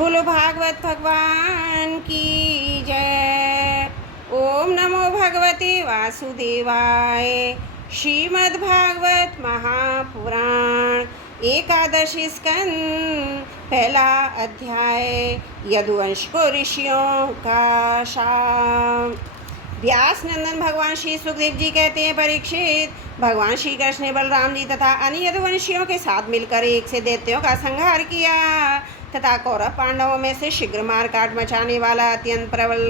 बोलो भागवत भगवान की जय। ओम नमो भगवते वासुदेवाय। श्रीमद् भागवत महापुराण एकादशी स्कंद पहला अध्याय यदुवंश को ऋषियों का शाप। व्यास नंदन भगवान श्री सुखदेव जी कहते हैं, परीक्षित, भगवान श्री कृष्ण ने बलराम जी तथा अन्य यदुवंशियों के साथ मिलकर एक से दैत्यों का संहार किया तथा कौरव पांडवों में से शीघ्र मार काट मचाने वाला अत्यंत प्रबल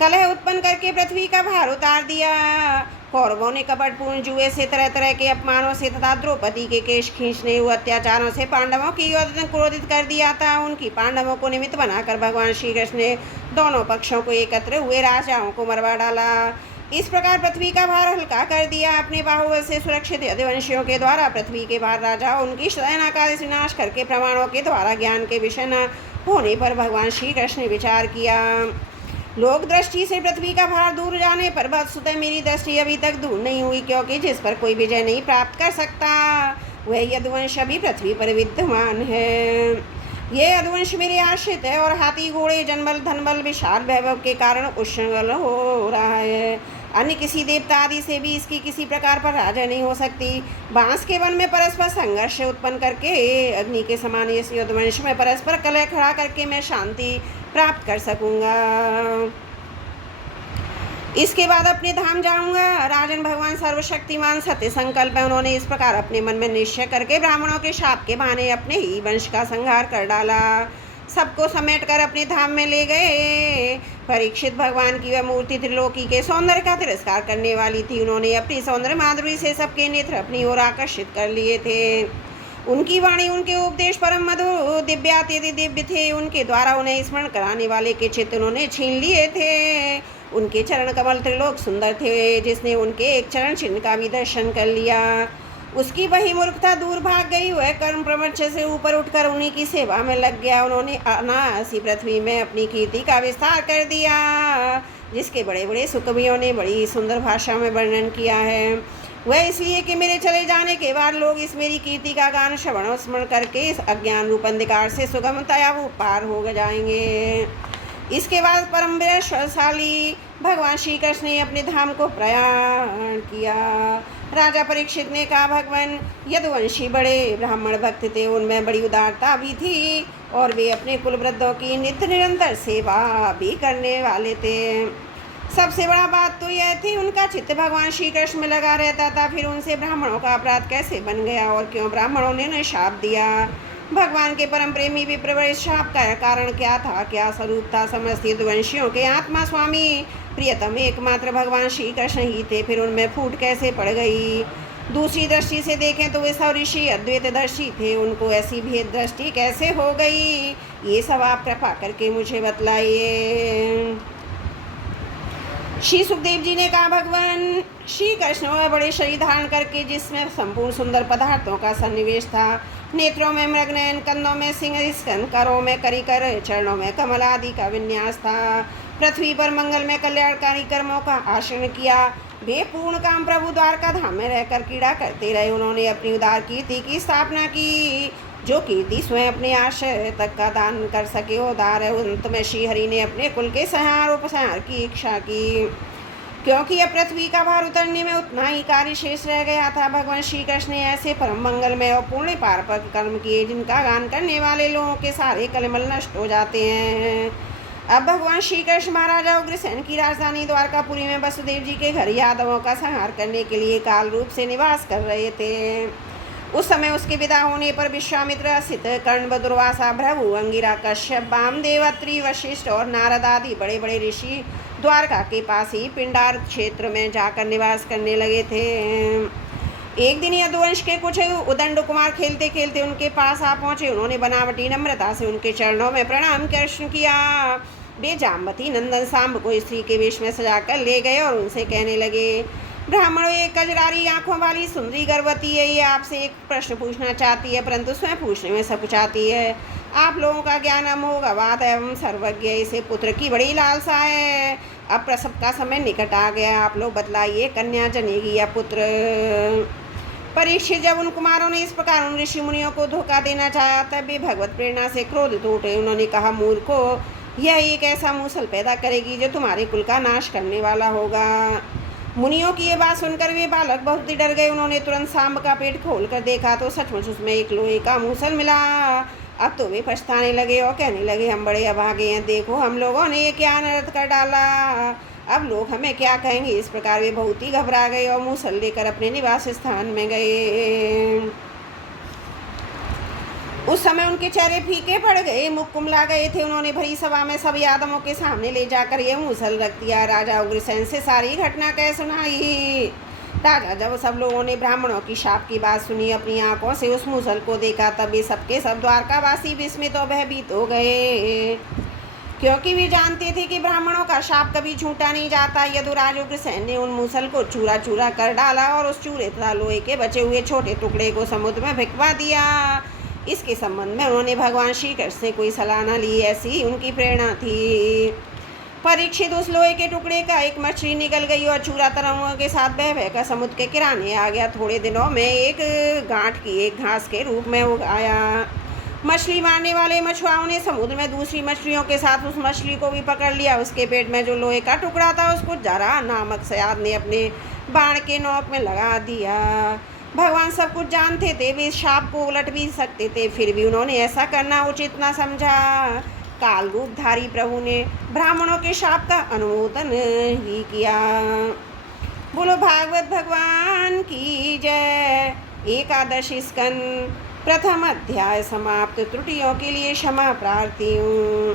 कलह उत्पन्न करके पृथ्वी का भार उतार दिया। कौरवों ने कपटपूर्ण जुए से, तरह तरह के अपमानों से तथा द्रौपदी के केश खींचने हुए अत्याचारों से पांडवों की योजना क्रोधित कर दिया था। उनकी पांडवों को निमित्त बनाकर भगवान श्री कृष्ण ने दोनों पक्षों को एकत्र हुए राजाओं को मरवा डाला। इस प्रकार पृथ्वी का भार हल्का कर दिया। अपने बाहुबल से सुरक्षित यदुवंशियों के द्वारा पृथ्वी के भार राजा उनकी सेना का विनाश करके प्रमाणों के द्वारा ज्ञान के विषय न होने पर भगवान श्री कृष्ण ने विचार किया। लोक दृष्टि से पृथ्वी का भार दूर जाने पर वस्तुतः मेरी दृष्टि अभी तक दूर नहीं हुई, क्योंकि जिस पर कोई विजय नहीं प्राप्त कर सकता वह यदुवंश अभी पृथ्वी पर विद्यमान है। ये यदुवंश मेरे आश्रित है और हाथी घोड़े जनबल धनबल विशाल वैभव के कारण उच्छृंखल हो रहा है। अन्य किसी देवता आदि से भी इसकी किसी प्रकार पर राजा नहीं हो सकती। बांस के वन में परस्पर संघर्ष उत्पन्न करके अग्नि के समान इस यदुवंश में परस्पर कलह खड़ा करके मैं शांति प्राप्त कर सकूंगा। इसके बाद अपने धाम जाऊंगा। राजन भगवान सर्वशक्तिमान सत्य संकल्प है। उन्होंने इस प्रकार अपने मन में निश्चय करके ब्राह्मणों के शाप के बहाने अपने ही वंश का संहार कर डाला। सबको समेट कर अपने धाम में ले गए। परीक्षित, भगवान की वह मूर्ति त्रिलोकी के सौंदर्य का तिरस्कार करने वाली थी। उन्होंने अपनी सौंदर्य माधुरी से सबके नेत्र अपनी ओर आकर्षित कर लिए थे। उनकी वाणी, उनके उपदेश परम मधुर दिव्याति दिव्य थे। उनके द्वारा उन्हें स्मरण कराने वाले के चित्त उन्होंने छीन लिए थे। उनके चरण कमल त्रिलोक सुंदर थे। जिसने उनके एक चरण चिन्ह का भी दर्शन कर लिया उसकी वही मूर्खता दूर भाग गई। वह कर्म प्रवृत्ति से ऊपर उठकर उन्हीं की सेवा में लग गया। उन्होंने अनायासी पृथ्वी में अपनी कीर्ति का विस्तार कर दिया, जिसके बड़े बड़े सुकवियों ने बड़ी सुंदर भाषा में वर्णन किया है। वह इसलिए कि मेरे चले जाने के बाद लोग इस मेरी कीर्ति का गान श्रवण स्मरण करके इस अज्ञान रूप अंधकार से सुगमतया वो पार हो जाएंगे। इसके बाद परम वीरशाली भगवान श्री कृष्ण ने अपने धाम को प्रयाण किया। राजा परीक्षित ने कहा, भगवान यदुवंशी बड़े ब्राह्मण भक्त थे। उनमें बड़ी उदारता भी थी और वे अपने कुल वृद्धों की नित्य निरंतर सेवा भी करने वाले थे। सबसे बड़ा बात तो यह थी, उनका चित्त भगवान श्री कृष्ण में लगा रहता था। फिर उनसे ब्राह्मणों का अपराध कैसे बन गया और क्यों ब्राह्मणों ने उन्हें शाप दिया? भगवान के परम प्रेमी विप्र इस शाप का कारण क्या था, क्या स्वरूप था? समस्त यदुवंशियों के आत्मा स्वामी प्रियतम एकमात्र भगवान श्री कृष्ण ही थे। फिर उनमें फूट कैसे पड़ गई? दूसरी दृष्टि से देखें तो वे सब ऋषि अद्वैतदर्शी थे। उनको ऐसी भेद दृष्टि कैसे हो गई? ये सब आप कृपा करके मुझे बतलाइए। श्री सुखदेव जी ने कहा, भगवान श्री कृष्ण वह बड़े शरीर धारण करके जिसमें संपूर्ण सुंदर पदार्थों का सन्निवेश था। नेत्रों में मृगनयन, कंधों में सिंह, स्कंद, करों में करिकर, चरणों में कमल आदि का विन्यास था। पृथ्वी पर मंगल में कल्याणकारी कर्मों का आचरण किया। वे पूर्ण काम प्रभु द्वारका धाम में रहकर क्रीड़ा करते रहे। उन्होंने अपनी उदार कीर्ति की स्थापना की, जो कीर्ति स्वयं अपने आश्रय तक का दान कर सके उदार है। अंत में श्रीहरि ने अपने कुल के संहार उपसंहार की इच्छा की, क्योंकि अब पृथ्वी का भार उतरने में उतना ही कार्य शेष रह गया था। भगवान श्री कृष्ण ने ऐसे परम मंगलमय और पूर्ण पारपक कर्म किए जिनका गान करने वाले लोगों के सारे कलमल नष्ट हो जाते हैं। अब भगवान श्री कृष्ण महाराजा उग्रसेन की राजधानी द्वारकापुरी में वसुदेव जी के घर यादवों का संहार करने के लिए काल रूप से निवास कर रहे थे। उस समय उसके विदा होने पर विश्वामित्र, असित, कर्ण, दुर्वासा, भृगु, अंगिरा, कश्यप, वामदेव, अत्रि, वशिष्ठ और नारद आदि बड़े बड़े ऋषि द्वारका के पास ही पिंडार क्षेत्र में जाकर निवास करने लगे थे। एक दिन यदुवंश के कुछ उदंड कुमार खेलते खेलते उनके पास आ पहुंचे। उन्होंने बनावटी नम्रता से उनके चरणों में प्रणाम किया। वे जाम्बती नंदन सांब को स्त्री के वेश में सजाकर ले गए और उनसे कहने लगे, ब्राह्मणों, एक कजरारी आंखों वाली सुंदरी गर्भवती है। ये आपसे एक प्रश्न पूछना चाहती है, परंतु स्वयं पूछने में सकुचाती है। आप लोगों का ज्ञान अमोघ, अबाध एवं सर्वज्ञ। इसे पुत्र की बड़ी लालसा है। अब प्रसव का समय निकट आ गया। आप लोग बतलाइए, कन्या जनेगी या पुत्र? परीक्षित जब उन कुमारों ने इस प्रकार उन ऋषि मुनियों को धोखा देना चाहा तब भी भगवत प्रेरणा से क्रोधित उठे। उन्होंने कहा, मूर्खो, यह एक ऐसा मूसल पैदा करेगी जो तुम्हारे कुल का नाश करने वाला होगा। मुनियों की ये बात सुनकर वे बालक बहुत ही डर गए। उन्होंने तुरंत सांब का पेट खोल कर देखा तो सचमुच उसमें एक लोहे का मूसल मिला। अब तो वे पछताने लगे और कहने लगे, हम बड़े अभागे हैं, देखो हम लोगों ने ये क्या अनर्थ कर डाला, अब लोग हमें क्या कहेंगे। इस प्रकार वे बहुत ही घबरा गए और मूसल लेकर अपने निवास स्थान में गए। उस समय उनके चेहरे फीके पड़ गए, मुख कुमला गए थे। उन्होंने भरी सभा में सब यादवों के सामने ले जाकर यह मूसल रख दिया। राजा उग्रसेन से सारी घटना कह सुनाई। राजा जब सब लोगों ने ब्राह्मणों की शाप की बात सुनी, अपनी आंखों से उस मूसल को देखा, तब वे सबके सब द्वारकावासी विस्मित और भयभीत हो गए, क्योंकि वे जानते थे कि ब्राह्मणों का शाप कभी झूठा नहीं जाता। यदुराज उग्रसेन ने उन मूसल को चूरा चूरा कर डाला और उस चूरे तथा लोहे के बचे हुए छोटे टुकड़े को समुद्र में फेंकवा दिया। इसके संबंध में उन्होंने भगवान श्री कृष्ण से कोई सलाह न ली, ऐसी उनकी प्रेरणा थी। परीक्षित, उस लोहे के टुकड़े का एक मछली निकल गई और चूरा तरंगों के साथ बह बहकर समुद्र के किनारे आ गया। थोड़े दिनों में एक गांठ की एक घास के रूप में उग आया। मछली मारने वाले मछुआरों ने समुद्र में दूसरी मछलियों के साथ उस मछली को भी पकड़ लिया। उसके पेट में जो लोहे का टुकड़ा था उसको जरा नामक सयाद ने अपने बाण के नोक में लगा दिया। भगवान सब कुछ जानते थे, वे इस शाप को उलट भी सकते थे, फिर भी उन्होंने ऐसा करना उचित न समझा। काल रूपधारी प्रभु ने ब्राह्मणों के शाप का अनुमोदन ही किया। बोलो भागवत भगवान की जय। एकादश स्कंद प्रथम अध्याय समाप्त। त्रुटियों के लिए क्षमा प्रार्थी हूँ।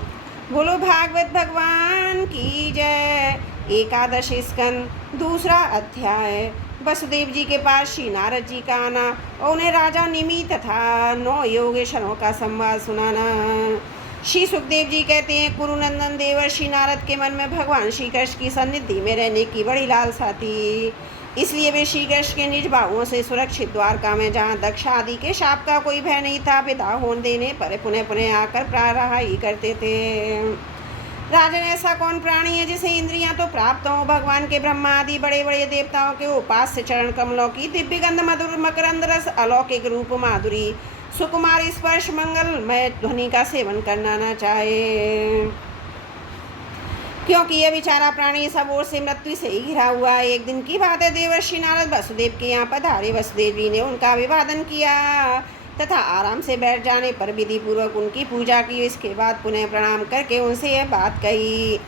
बोलो भागवत भगवान की जय। एकादश स्कंद दूसरा अध्याय। वसुदेव जी के पास श्री नारद जी का आना और उन्हें राजा निमि तथा 9 योगेश्वरों का संवाद सुनाना। श्री सुखदेव जी कहते हैं, कुरुनंदन देवर्षि नारद के मन में भगवान श्री कृष्ण की सन्निधि में रहने की बड़ी लालसा थी। इसलिए वे श्री कृष्ण के निज भावों से सुरक्षित द्वारका में, जहाँ दक्ष आदि के शाप का कोई भय नहीं था, विदा होने देने पर पुनः पुनः आकर प्रारहाई करते थे। राजन, ऐसा कौन प्राणी है जिसे इंद्रियां तो प्राप्त हो, भगवान के ब्रह्मा आदि बड़े बड़े देवताओं के उपास्य चरण कमलों की दिव्य गंध, मधुर मकरंद रस, अलौकिक रूप, माधुरी, सुकुमार स्पर्श, मंगलमय ध्वनि का सेवन करना न चाहे, क्योंकि यह बेचारा प्राणी सब ओर से मृत्यु से ही घिरा हुआ है। एक दिन की बात है, देवर्षि नारद वसुदेव के यहाँ पधारे। वसुदेव जी ने उनका अभिवादन किया तथा आराम से बैठ जाने पर विधि पूर्वक उनकी पूजा की। इसके बाद पुनः प्रणाम करके उनसे यह बात कही।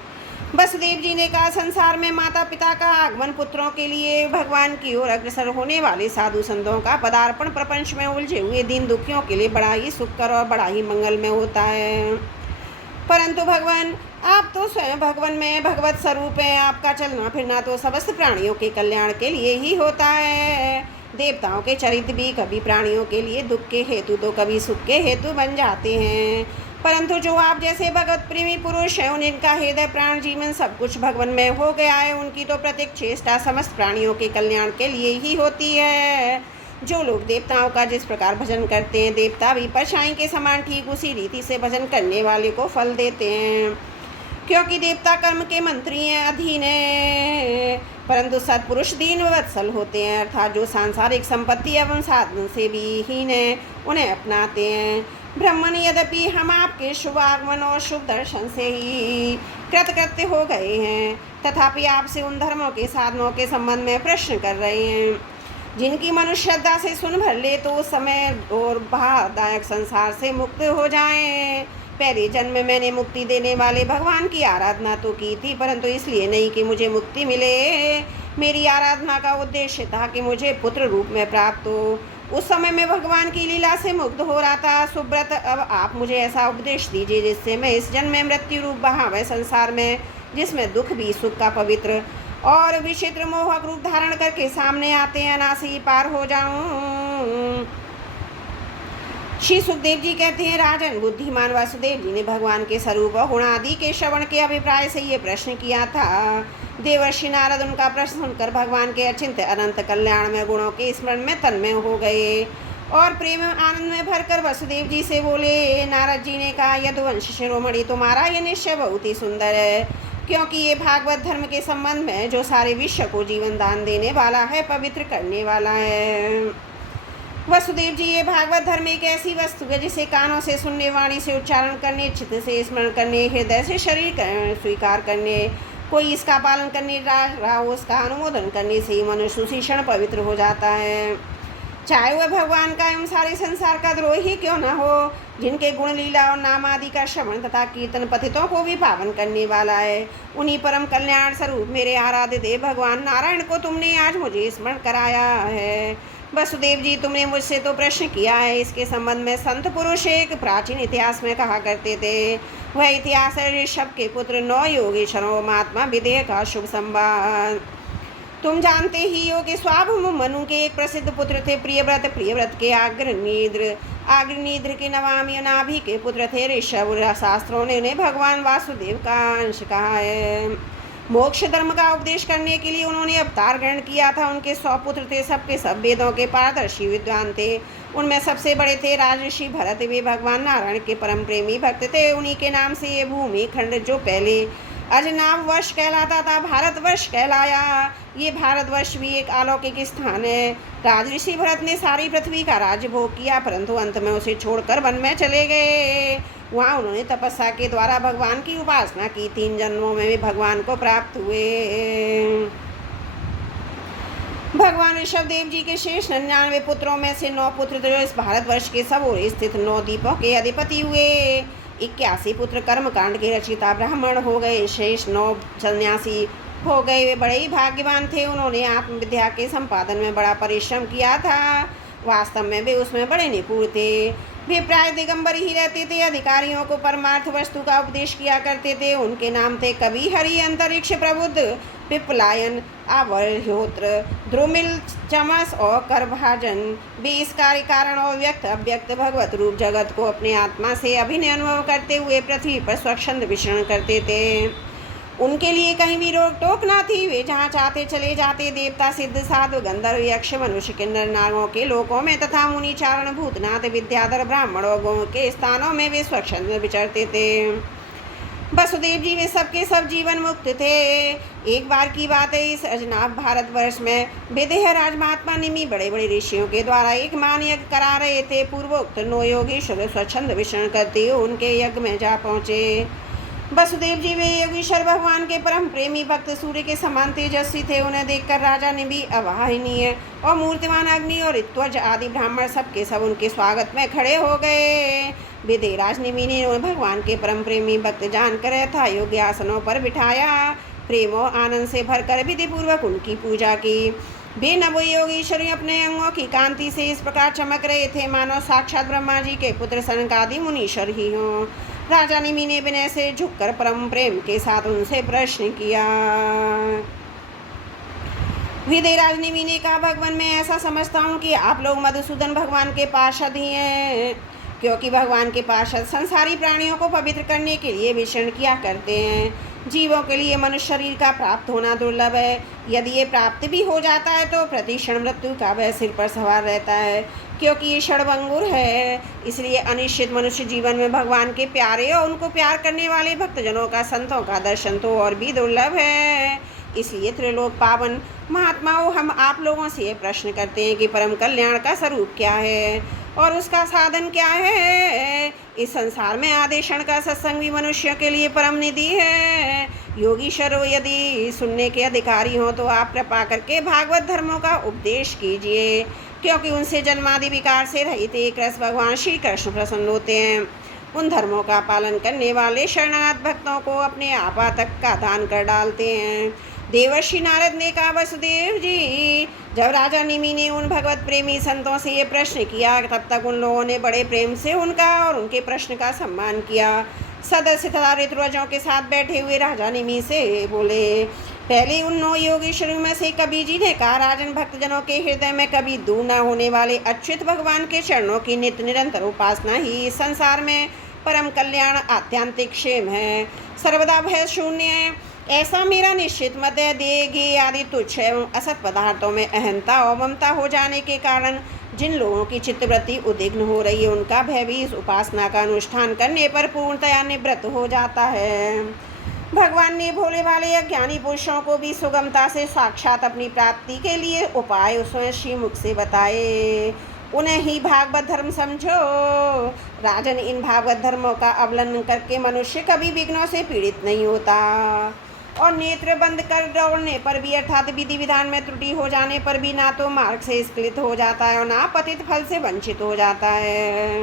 वसुदेव जी ने कहा, संसार में माता पिता का आगमन, पुत्रों के लिए भगवान की ओर अग्रसर होने वाले साधु संतों का पदार्पण, प्रपंच में उलझे हुए दीन दुखियों के लिए बड़ा ही सुखकर और बड़ा ही मंगलमय होता है। परंतु भगवान, आप तो स्वयं भगवान में भगवत स्वरूप हैं। आपका चलना फिरना तो समस्त प्राणियों के कल्याण के लिए ही होता है। देवताओं के चरित्र भी कभी प्राणियों के लिए दुख के हेतु तो कभी सुख के हेतु बन जाते हैं, परंतु जो आप जैसे भगवत प्रेमी पुरुष हैं, उनका हृदय प्राण जीवन सब कुछ भगवान में हो गया है। उनकी तो प्रत्येक चेष्टा समस्त प्राणियों के कल्याण के लिए ही होती है। जो लोग देवताओं का जिस प्रकार भजन करते हैं, देवता भी परछाई के समान ठीक उसी रीति से भजन करने वाले को फल देते हैं, क्योंकि देवता कर्म के मंत्री हैं, अधीन हैं, परंतु सत्पुरुष दीन वत्सल होते हैं, अर्थात जो सांसारिक संपत्ति एवं साधन से भी हीन है, उन्हें अपनाते हैं। ब्रह्मन, यद्यपि हम आपके शुभ आगमन और शुभ दर्शन से ही कृतकृत्य हो गए हैं, तथापि आपसे उन धर्मों के साधनों के संबंध में प्रश्न कर रहे हैं जिनकी मनुष्य श्रद्धा से सुन भर ले तो उस समय और भादायक संसार से मुक्त हो जाएं। पहले जन्म में मैंने मुक्ति देने वाले भगवान की आराधना तो की थी, परंतु इसलिए नहीं कि मुझे मुक्ति मिले। मेरी आराधना का उद्देश्य था कि मुझे पुत्र रूप में प्राप्त हो। उस समय मैं भगवान की लीला से मुग्ध हो रहा था। सुब्रत, अब आप मुझे ऐसा उपदेश दीजिए जिससे मैं इस जन्म में मृत्यु रूप बहावे संसार में, जिसमें दुख भी सुख का पवित्र और विचित्र मोहक रूप धारण करके सामने आते हैं, अनासी पार हो जाऊं। श्री सुखदेव जी कहते हैं, राजन, बुद्धिमान वासुदेव जी ने भगवान के स्वरूप और गुण आदि के श्रवण के अभिप्राय से ये प्रश्न किया था। देवर्षि नारद उनका प्रश्न सुनकर भगवान के अचिंत्य अनंत कल्याण में गुणों के स्मरण में तन्मय हो गए और प्रेम आनंद में भरकर वसुदेव जी से बोले। नारद जी ने कहा, यदुवंश शिरोमणि, तुम्हारा यह निश्चय बहुत ही सुंदर है, क्योंकि ये भागवत धर्म के संबंध में जो सारे विश्व को जीवन दान देने वाला है, पवित्र करने वाला है। वसुदेव जी, ये भागवत धर्म एक ऐसी वस्तु है जिसे कानों से सुनने, वाणी से उच्चारण करने, चित्त से स्मरण करने, हृदय से शरीर स्वीकार करने, कोई इसका पालन करने रहा हो, उसका अनुमोदन करने से ही मनुष्य उसी क्षण पवित्र हो जाता है। चाहे वह भगवान का एवं सारे संसार का द्रोही क्यों न हो, जिनके गुण, लीला और नाम आदि का श्रवण तथा कीर्तन पतितों को भी पावन करने वाला है। उन्हीं परम कल्याण स्वरूप मेरे आराध्य देव भगवान नारायण को तुमने आज मुझे स्मरण कराया है। वसुदेव जी, तुमने मुझसे तो प्रश्न किया है, इसके संबंध में संत पुरुष एक प्राचीन इतिहास में कहा करते थे। वह इतिहास है ऋषभ के पुत्र 9 योगेश्वरों महात्मा विदेह का शुभ संवाद। तुम जानते ही हो कि स्वाभुम मनु के एक प्रसिद्ध पुत्र थे प्रियव्रत। प्रियव्रत के आग्रनीद्र के नवामी नाभि के पुत्र थे ऋषभ। शास्त्रों ने उन्हें भगवान वासुदेव का अंश कहा है। मोक्ष धर्म का उपदेश करने के लिए उन्होंने अवतार ग्रहण किया था। उनके 100 पुत्र थे, सबके सब वेदों के पारदर्शी विद्वान थे। उनमें सबसे बड़े थे राजर्षि भरत। वे भगवान नारायण के परम प्रेमी भक्त थे। उन्हीं के नाम से ये भूमि खंड, जो पहले अजनाभ वर्ष कहलाता था, भारतवर्ष कहलाया। ये भारतवर्ष भी एक अलौकिक स्थान है। राजर्षि भरत ने सारी पृथ्वी का राज्य भोग किया, परंतु अंत में उसे छोड़कर वन में चले गए। वहाँ उन्होंने तपस्या के द्वारा भगवान की उपासना की। 3 जन्मों में भी भगवान को प्राप्त हुए। भगवान ऋषभ देव जी के शेष 99 पुत्रों में से 9 पुत्र जो इस भारतवर्ष के सब ओर स्थित 9 द्वीपों के अधिपति हुए। 81 पुत्र कर्मकांड के रचिता ब्राह्मण हो गए। शेष 9 सन्यासी हो गए। वे बड़े ही भाग्यवान थे। उन्होंने आत्मविद्या के संपादन में बड़ा परिश्रम किया था। वास्तव में वे उसमें बड़े निपुण थे। वे प्राय दिगंबर ही रहते थे। अधिकारियों को परमार्थ वस्तु का उपदेश किया करते थे। उनके नाम थे कवि, हरि, अंतरिक्ष प्रबुद्ध, पिपलायन, आवर्होत्र, द्रुमिल, चमस और करभाजन। वे इस कार्य कारण और व्यक्त अव्यक्त भगवत रूप जगत को अपने आत्मा से अभिनय अनुभव करते हुए पृथ्वी पर स्वच्छंद विचरण करते थे। उनके लिए कहीं भी रोक टोक ना थी। वे जहाँ चाहते चले जाते। देवता, सिद्ध, साधु, गंधर्व, यक्ष, मनुष्य, किन्नर, नागों के लोकों में तथा मुनि, चारण, भूतनाथ, विद्याधर, ब्राह्मणों के स्थानों में वे स्वच्छंद विचरते थे। वसुदेव जी, वे सबके सब जीवन मुक्त थे। एक बार की बात है, इस अजनाब भारतवर्ष में विदेह राज महात्मा निमि बड़े बड़े ऋषियों के द्वारा एक मान यज्ञ करा रहे थे। पूर्वोक्त 9 योगेश्वर स्वच्छंद विचरण करते उनके यज्ञ में जा पहुँचे। वसुदेव जी, वे योगेश्वर भगवान के परम प्रेमी भक्त, सूर्य के समान तेजस्वी थे। उन्हें देखकर राजा ने भी अवाहनीय और मूर्तिमान अग्नि और ऋत्वज आदि ब्राह्मण सबके सब उनके स्वागत में खड़े हो गए। विदेहराज निमि ने उन्हें भगवान के परम प्रेमी भक्त जानकर यथा योग्य आसनों पर बिठाया। प्रेम और आनंद से भरकर विधिपूर्वक उनकी पूजा की। वे नवो योगेश्वरी अपने अंगों की कांति से इस प्रकार चमक रहे थे मानो साक्षात ब्रह्मा जी के पुत्र सनकादि मुनीश्वर ही हों। राजा निमि ने विनय से झुककर परम प्रेम के साथ उनसे प्रश्न किया। विदेहराज निमि ने कहा, भगवान, मैं ऐसा समझता हूँ कि आप लोग मधुसूदन भगवान के पार्षद ही हैं, क्योंकि भगवान के पार्षद संसारी प्राणियों को पवित्र करने के लिए विचरण किया करते हैं। जीवों के लिए मनुष्य शरीर का प्राप्त होना दुर्लभ है। यदि ये प्राप्त भी हो जाता है तो प्रतिक्षण मृत्यु का वह सिर पर सवार रहता है, क्योंकि ये क्षणभंगुर है। इसलिए अनिश्चित मनुष्य जीवन में भगवान के प्यारे और उनको प्यार करने वाले भक्तजनों का, संतों का दर्शन तो और भी दुर्लभ है। इसलिए त्रिलोक पावन महात्माओं, हम आप लोगों से ये प्रश्न करते हैं कि परम कल्याण का स्वरूप क्या है और उसका साधन क्या है। इस संसार में आधे क्षण का सत्संग भी मनुष्य के लिए परम निधि है। योगीश्वरो, यदि सुनने के अधिकारी हों तो आप कृपा करके भागवत धर्मों का उपदेश कीजिए, क्योंकि उनसे जन्मादि विकार से रहित एक रस भगवान श्री कृष्ण प्रसन्न होते हैं। उन धर्मों का पालन करने वाले शरणागत भक्तों को अपने आपा तक का दान कर डालते हैं। देवर्षि नारद ने कहा, वसुदेव जी, जब राजा निमि ने उन भगवत प्रेमी संतों से ये प्रश्न किया, तब तक उन लोगों ने बड़े प्रेम से उनका और उनके प्रश्न का सम्मान किया। सदस्य तथा ऋतुराजों के साथ बैठे हुए राजा निमि से बोले। पहले उन 9 योगेश्वरों में से कबीर जी ने कहा, राजन, भक्तजनों के हृदय में कभी दूर न होने वाले अच्युत भगवान के चरणों की नित्य निरंतर उपासना ही इस संसार में परम कल्याण, आत्यांतिक क्षेम है, सर्वदा भय शून्य है। ऐसा मेरा निश्चित मत है। देह, घी आदि तुच्छ एवं असत पदार्थों में अहंता और ममता हो जाने के कारण जिन लोगों की चित्तवृत्ति उद्विग्न हो रही है, उनका भय भी इस उपासना का अनुष्ठान करने पर पूर्णतया निवृत्त हो जाता है। भगवान ने भोले भाले अज्ञानी पुरुषों को भी सुगमता से साक्षात अपनी प्राप्ति के लिए उपाय स्वयं श्रीमुख से बताए। उन्हें ही भागवत धर्म समझो। राजन, इन भागवत धर्मों का अवलंबन करके मनुष्य कभी विघ्नों से पीड़ित नहीं होता, और नेत्र बंद कर दौड़ने पर भी अर्थात विधि विधान में त्रुटि हो जाने पर भी ना तो मार्ग से स्खलित हो जाता है और ना पतित फल से वंचित हो जाता है।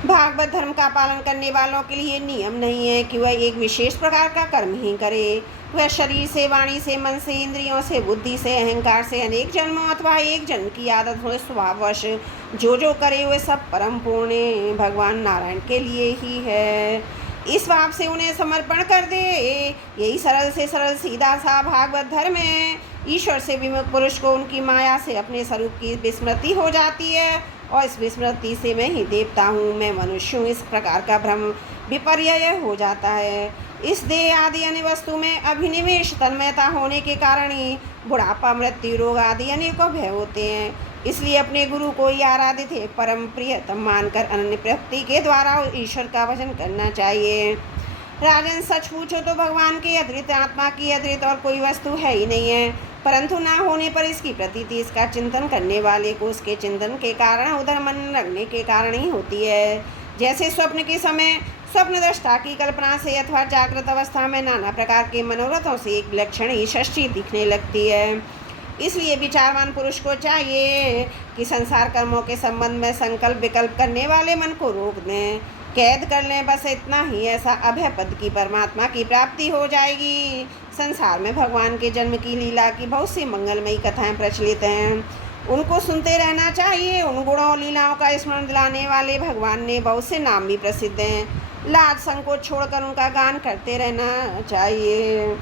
भागवत धर्म का पालन करने वालों के लिए नियम नहीं है कि वह एक विशेष प्रकार का कर्म ही करे। वह शरीर से, वाणी से, मन से, इंद्रियों से, बुद्धि से, अहंकार से अनेक जन्मों अथवा एक जन्म की आदत हो स्वभाववश जो जो करे वह सब परम पूर्ण भगवान नारायण के लिए ही है। इस भाव से उन्हें समर्पण कर दे। यही सरल से सरल सीधा सा भागवत धर्म है। ईश्वर से विमुख पुरुष को उनकी माया से अपने स्वरूप की विस्मृति हो जाती है, और इस विस्मृति से मैं ही देवता हूँ, मैं मनुष्य हूँ, इस प्रकार का भ्रम विपर्यय हो जाता है। इस देह आदि अन्य वस्तु में अभिनिवेश तन्मयता होने के कारण ही बुढ़ापा, मृत्यु, रोग आदि अनेकों भय होते हैं। इसलिए अपने गुरु को ही आराधित है परम प्रियतम मानकर अनन्य प्रवृत्ति के द्वारा ईश्वर का भजन करना चाहिए। राजन, सच पूछो तो भगवान के अतिरिक्त, आत्मा की अतिरिक्त और कोई वस्तु है ही नहीं है, परंतु ना होने पर इसकी प्रतीति इसका चिंतन करने वाले को उसके चिंतन के कारण उधर मन लगने के कारण ही होती है। जैसे स्वप्न के समय स्वप्न दृष्टा की कल्पना से अथवा जागृत अवस्था में नाना प्रकार के मनोरथों से एक विलक्षण ही षष्ठी दिखने लगती है। इसलिए विचारवान पुरुष को चाहिए कि संसार कर्मों के संबंध में संकल्प विकल्प करने वाले मन को रोक दें, कैद कर लें। बस इतना ही, ऐसा अभय पद की परमात्मा की प्राप्ति हो जाएगी। संसार में भगवान के जन्म की लीला की बहुत सी मंगलमयी कथाएं प्रचलित हैं, उनको सुनते रहना चाहिए। उन गुणों लीलाओं का स्मरण दिलाने वाले भगवान ने बहुत से नाम भी प्रसिद्ध हैं। लाज संकोच छोड़कर उनका गान करते रहना चाहिए।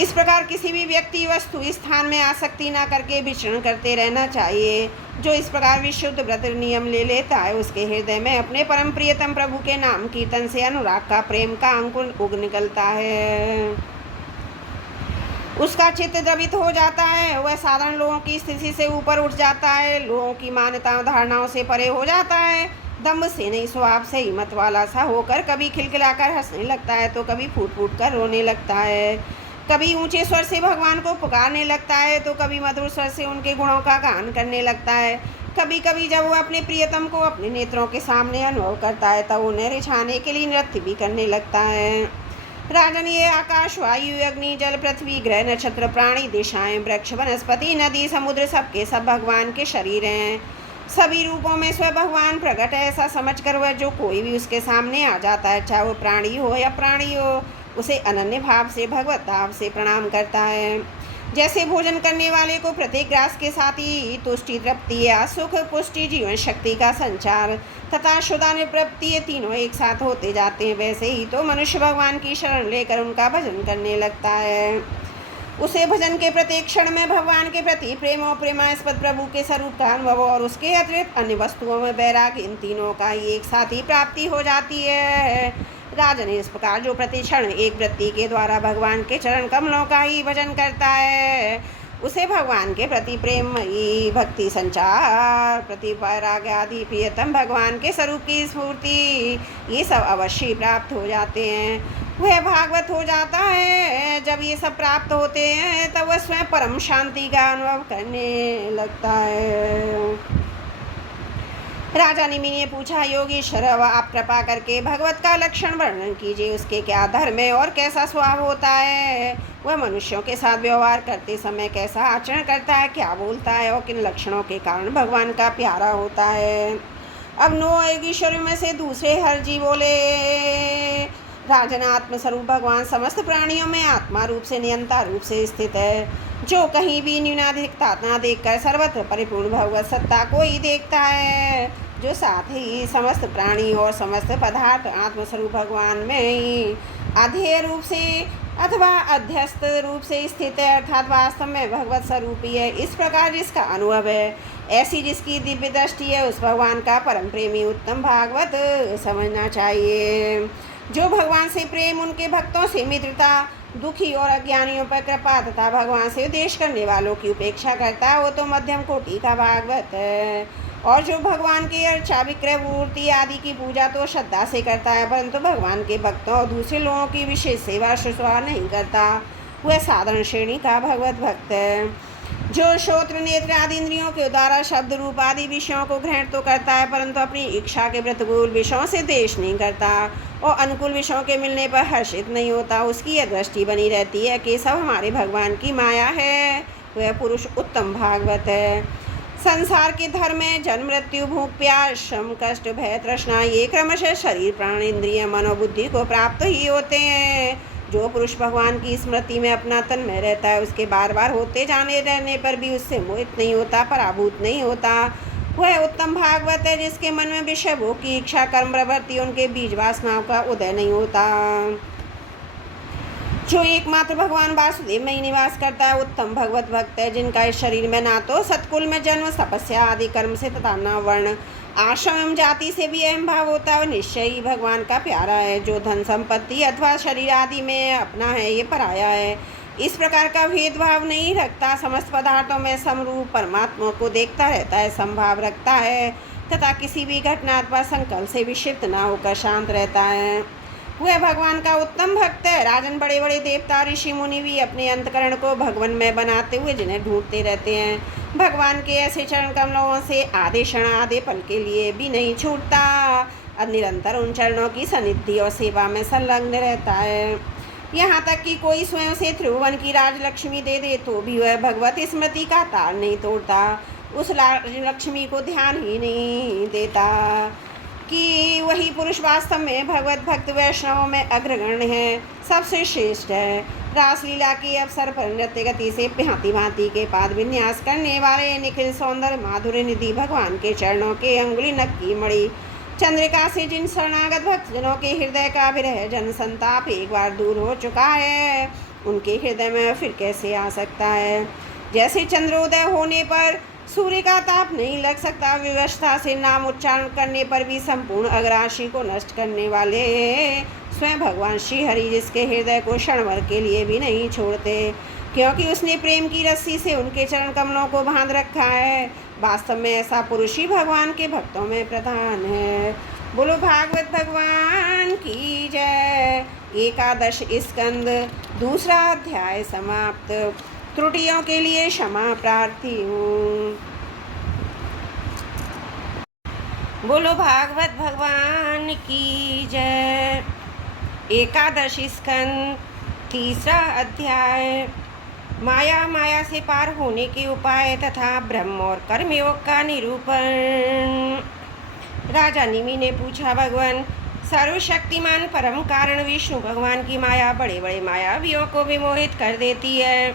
इस प्रकार किसी भी व्यक्ति, वस्तु, स्थान में आसक्ति न करके विचरण करते रहना चाहिए। जो इस प्रकार विशुद्ध व्रत नियम ले लेता है उसके हृदय में अपने परम प्रियतम प्रभु के नाम कीर्तन से अनुराग का, प्रेम का अंकुर उग निकलता है। उसका चित्त द्रवित हो जाता है, वह साधारण लोगों की स्थिति से ऊपर उठ जाता है, लोगों की मान्यताओं धारणाओं से परे हो जाता है। दम्भ से नहीं, स्वभाव से हिम्मत वाला सा होकर कभी खिलखिलाकर हंसने लगता है तो कभी फूट फूट कर रोने लगता है। कभी ऊंचे स्वर से भगवान को पुकारने लगता है तो कभी मधुर स्वर से उनके गुणों का गान करने लगता है। कभी कभी जब वह अपने प्रियतम को अपने नेत्रों के सामने अनुभव करता है तब उन्हें रिझाने के लिए नृत्य भी करने लगता है। राजन, ये आकाश, वायु, अग्नि, जल, पृथ्वी, ग्रह, नक्षत्र, प्राणी, दिशाएं, वृक्ष, वनस्पति, नदी, समुद्र सबके सब भगवान के शरीर हैं। सभी रूपों में स्वयं भगवान प्रकट है, ऐसा समझकर वह जो कोई भी उसके सामने आ जाता है, चाहे वो प्राणी हो या प्राणी हो, उसे अनन्य भाव से, भगवत भाव से प्रणाम करता है। जैसे भोजन करने वाले को प्रत्येक ग्रास के साथ ही तुष्टि, तृप्ति या सुख, पुष्टि, जीवन शक्ति का संचार तथा शुदा निवृत्ति, ये तीनों एक साथ होते जाते हैं, वैसे ही तो मनुष्य भगवान की शरण लेकर उनका भजन करने लगता है। उसे भजन के प्रत्येक क्षण में भगवान के प्रति प्रेम और प्रेमास्पद प्रभु के स्वरूप का अनुभव और उसके अतिरिक्त अन्य वस्तुओं में वैराग्य, इन तीनों का ही एक साथ ही प्राप्ति हो जाती है। राजन, इस प्रकार जो प्रतिक्षण एक वृत्ति के द्वारा भगवान के चरण कमलों का ही भजन करता है, उसे भगवान के प्रति प्रेम, भक्ति, संचार, प्रति वैराग्य आदि प्रियतम भगवान के स्वरूप की स्फूर्ति, ये सब अवश्य प्राप्त हो जाते हैं। वह भागवत हो जाता है। जब ये सब प्राप्त होते हैं तब वह स्वयं परम शांति का अनुभव करने लगता है। राजा निमि ने पूछा, योगीश्वर, आप कृपा करके भगवत का लक्षण वर्णन कीजिए। उसके क्या धर्म है और कैसा स्वभाव होता है? वह मनुष्यों के साथ व्यवहार करते समय कैसा आचरण करता है, क्या बोलता है और किन लक्षणों के कारण भगवान का प्यारा होता है? अब 9 योगीश्वरों में से दूसरे हर जी बोले, राजन, आत्मस्वरूप भगवान समस्त प्राणियों में आत्मा रूप से, नियंता रूप से स्थित है, जो कहीं भी न्यूनाधिकता न देखकर सर्वत्र परिपूर्ण भगवत सत्ता को ही देखता है, जो साथ ही समस्त प्राणी और समस्त पदार्थ आत्मस्वरूप भगवान में ही अध्यय रूप से अथवा अध्यस्त रूप से स्थित है, अर्थात वास्तव में भगवत स्वरूप ही है। इस प्रकार जिसका अनुभव है, ऐसी जिसकी दिव्य दृष्टि है, उस भगवान का परम प्रेमी उत्तम भागवत समझना चाहिए। जो भगवान से प्रेम, उनके भक्तों से मित्रता, दुखी और अज्ञानियों पर कृपा तथा भगवान से उद्देश्य करने वालों की उपेक्षा करता है, वो तो मध्यम कोटि का भागवत है। और जो भगवान की अर्चा, विक्रय, मूर्ति आदि की पूजा तो श्रद्धा से करता है, परंतु भगवान के भक्तों और दूसरे लोगों की विशेष सेवा शुश्रूषा नहीं करता, वह साधारण श्रेणी का भगवत भक्त है। जो श्रोत्र नेत्र आदि इंद्रियों के द्वारा शब्द रूप आदि विषयों को ग्रहण तो करता है, परंतु अपनी इच्छा के प्रतिकूल विषयों से द्वेष नहीं करता और अनुकूल विषयों के मिलने पर हर्षित नहीं होता, उसकी यह दृष्टि बनी रहती है कि सब हमारे भगवान की माया है, वह पुरुष उत्तम भागवत है। संसार के धर्म में जन्म मृत्यु भूख प्यास श्रम कष्ट भय तृष्णा ये क्रमशः शरीर प्राण इंद्रिय मनोबुद्धि को प्राप्त ही होते हैं। जो पुरुष भगवान की स्मृति में अपना तन में रहता है, उसके बार बार होते जाने रहने पर भी उससे मोहित नहीं होता, पराभूत नहीं होता, वह उत्तम भागवत है, जिसके मन में विषय भोग की इच्छा कर्म प्रवृत्ति उनके बीज वासनाओं का उदय नहीं होता। जो एकमात्र भगवान वासुदेव में ही निवास करता है, उत्तम भगवत भक्त है, जिनका इस शरीर में ना तो सत्कुल में जन्म तपस्या आदि कर्म से तथा न वर्ण आश्रम एवं जाति से भी अहम भाव होता है और निश्चय ही भगवान का प्यारा है। जो धन संपत्ति अथवा शरीर आदि में अपना है, ये पराया है, इस प्रकार का भेदभाव नहीं रखता, समस्त पदार्थों में समरूप परमात्मा को देखता रहता है, समभाव रखता है तथा किसी भी घटना अथवा संकल्प से विक्षिप्त न होकर शांत रहता है, वह भगवान का उत्तम भक्त है। राजन, बड़े बड़े देवता ऋषि मुनि भी अपने अंतकरण को भगवान में बनाते हुए जिन्हें ढूंढते रहते हैं, भगवान के ऐसे चरण कमलों से आधे क्षण आधे पल के लिए भी नहीं छूटता, अब निरंतर उन चरणों की सन्निधि और सेवा में संलग्न रहता है। यहाँ तक कि कोई स्वयं से त्रिभुवन की राजलक्ष्मी दे दे तो भी वह भगवत स्मृति का तार नहीं तोड़ता, उस राजलक्ष्मी को ध्यान ही नहीं देता कि वही पुरुष वास्तव में भगवत भक्त वैष्णवों में अग्रगण्य है, सबसे श्रेष्ठ है। रासलीला के अवसर पर नृत्य गति से भांति भांति के पाद विन्यास करने वाले निखिल सौंदर्य माधुर्य निधि भगवान के चरणों के अंगुली नख की मणि चंद्रिका से जिन शरणागत भक्तजनों के हृदय का विरह जन संताप एक बार दूर हो चुका है, उनके हृदय में फिर कैसे आ सकता है। जैसे चंद्रोदय होने पर सूर्य का ताप नहीं लग सकता, विवशता से नाम उच्चारण करने पर भी संपूर्ण अग्राशी को नष्ट करने वाले स्वयं भगवान श्री हरि, जिसके हृदय को क्षण भर के लिए भी नहीं छोड़ते, क्योंकि उसने प्रेम की रस्सी से उनके चरण कमलों को बांध रखा है। वास्तव में ऐसा पुरुष ही भगवान के भक्तों में प्रधान है। बोलो भागवत भगवान की जय। 11 स्कंद 2 अध्याय समाप्त। त्रुटियों के लिए क्षमा प्रार्थी हूँ। बोलो भागवत भगवान की जय। 11 स्कंद 3 अध्याय माया, माया से पार होने के उपाय तथा ब्रह्म और कर्मयोग का निरूपण। राजा निमि ने पूछा, भगवान सर्वशक्तिमान परम कारण विष्णु भगवान की माया बड़े बड़े मायावियों को विमोहित कर देती है,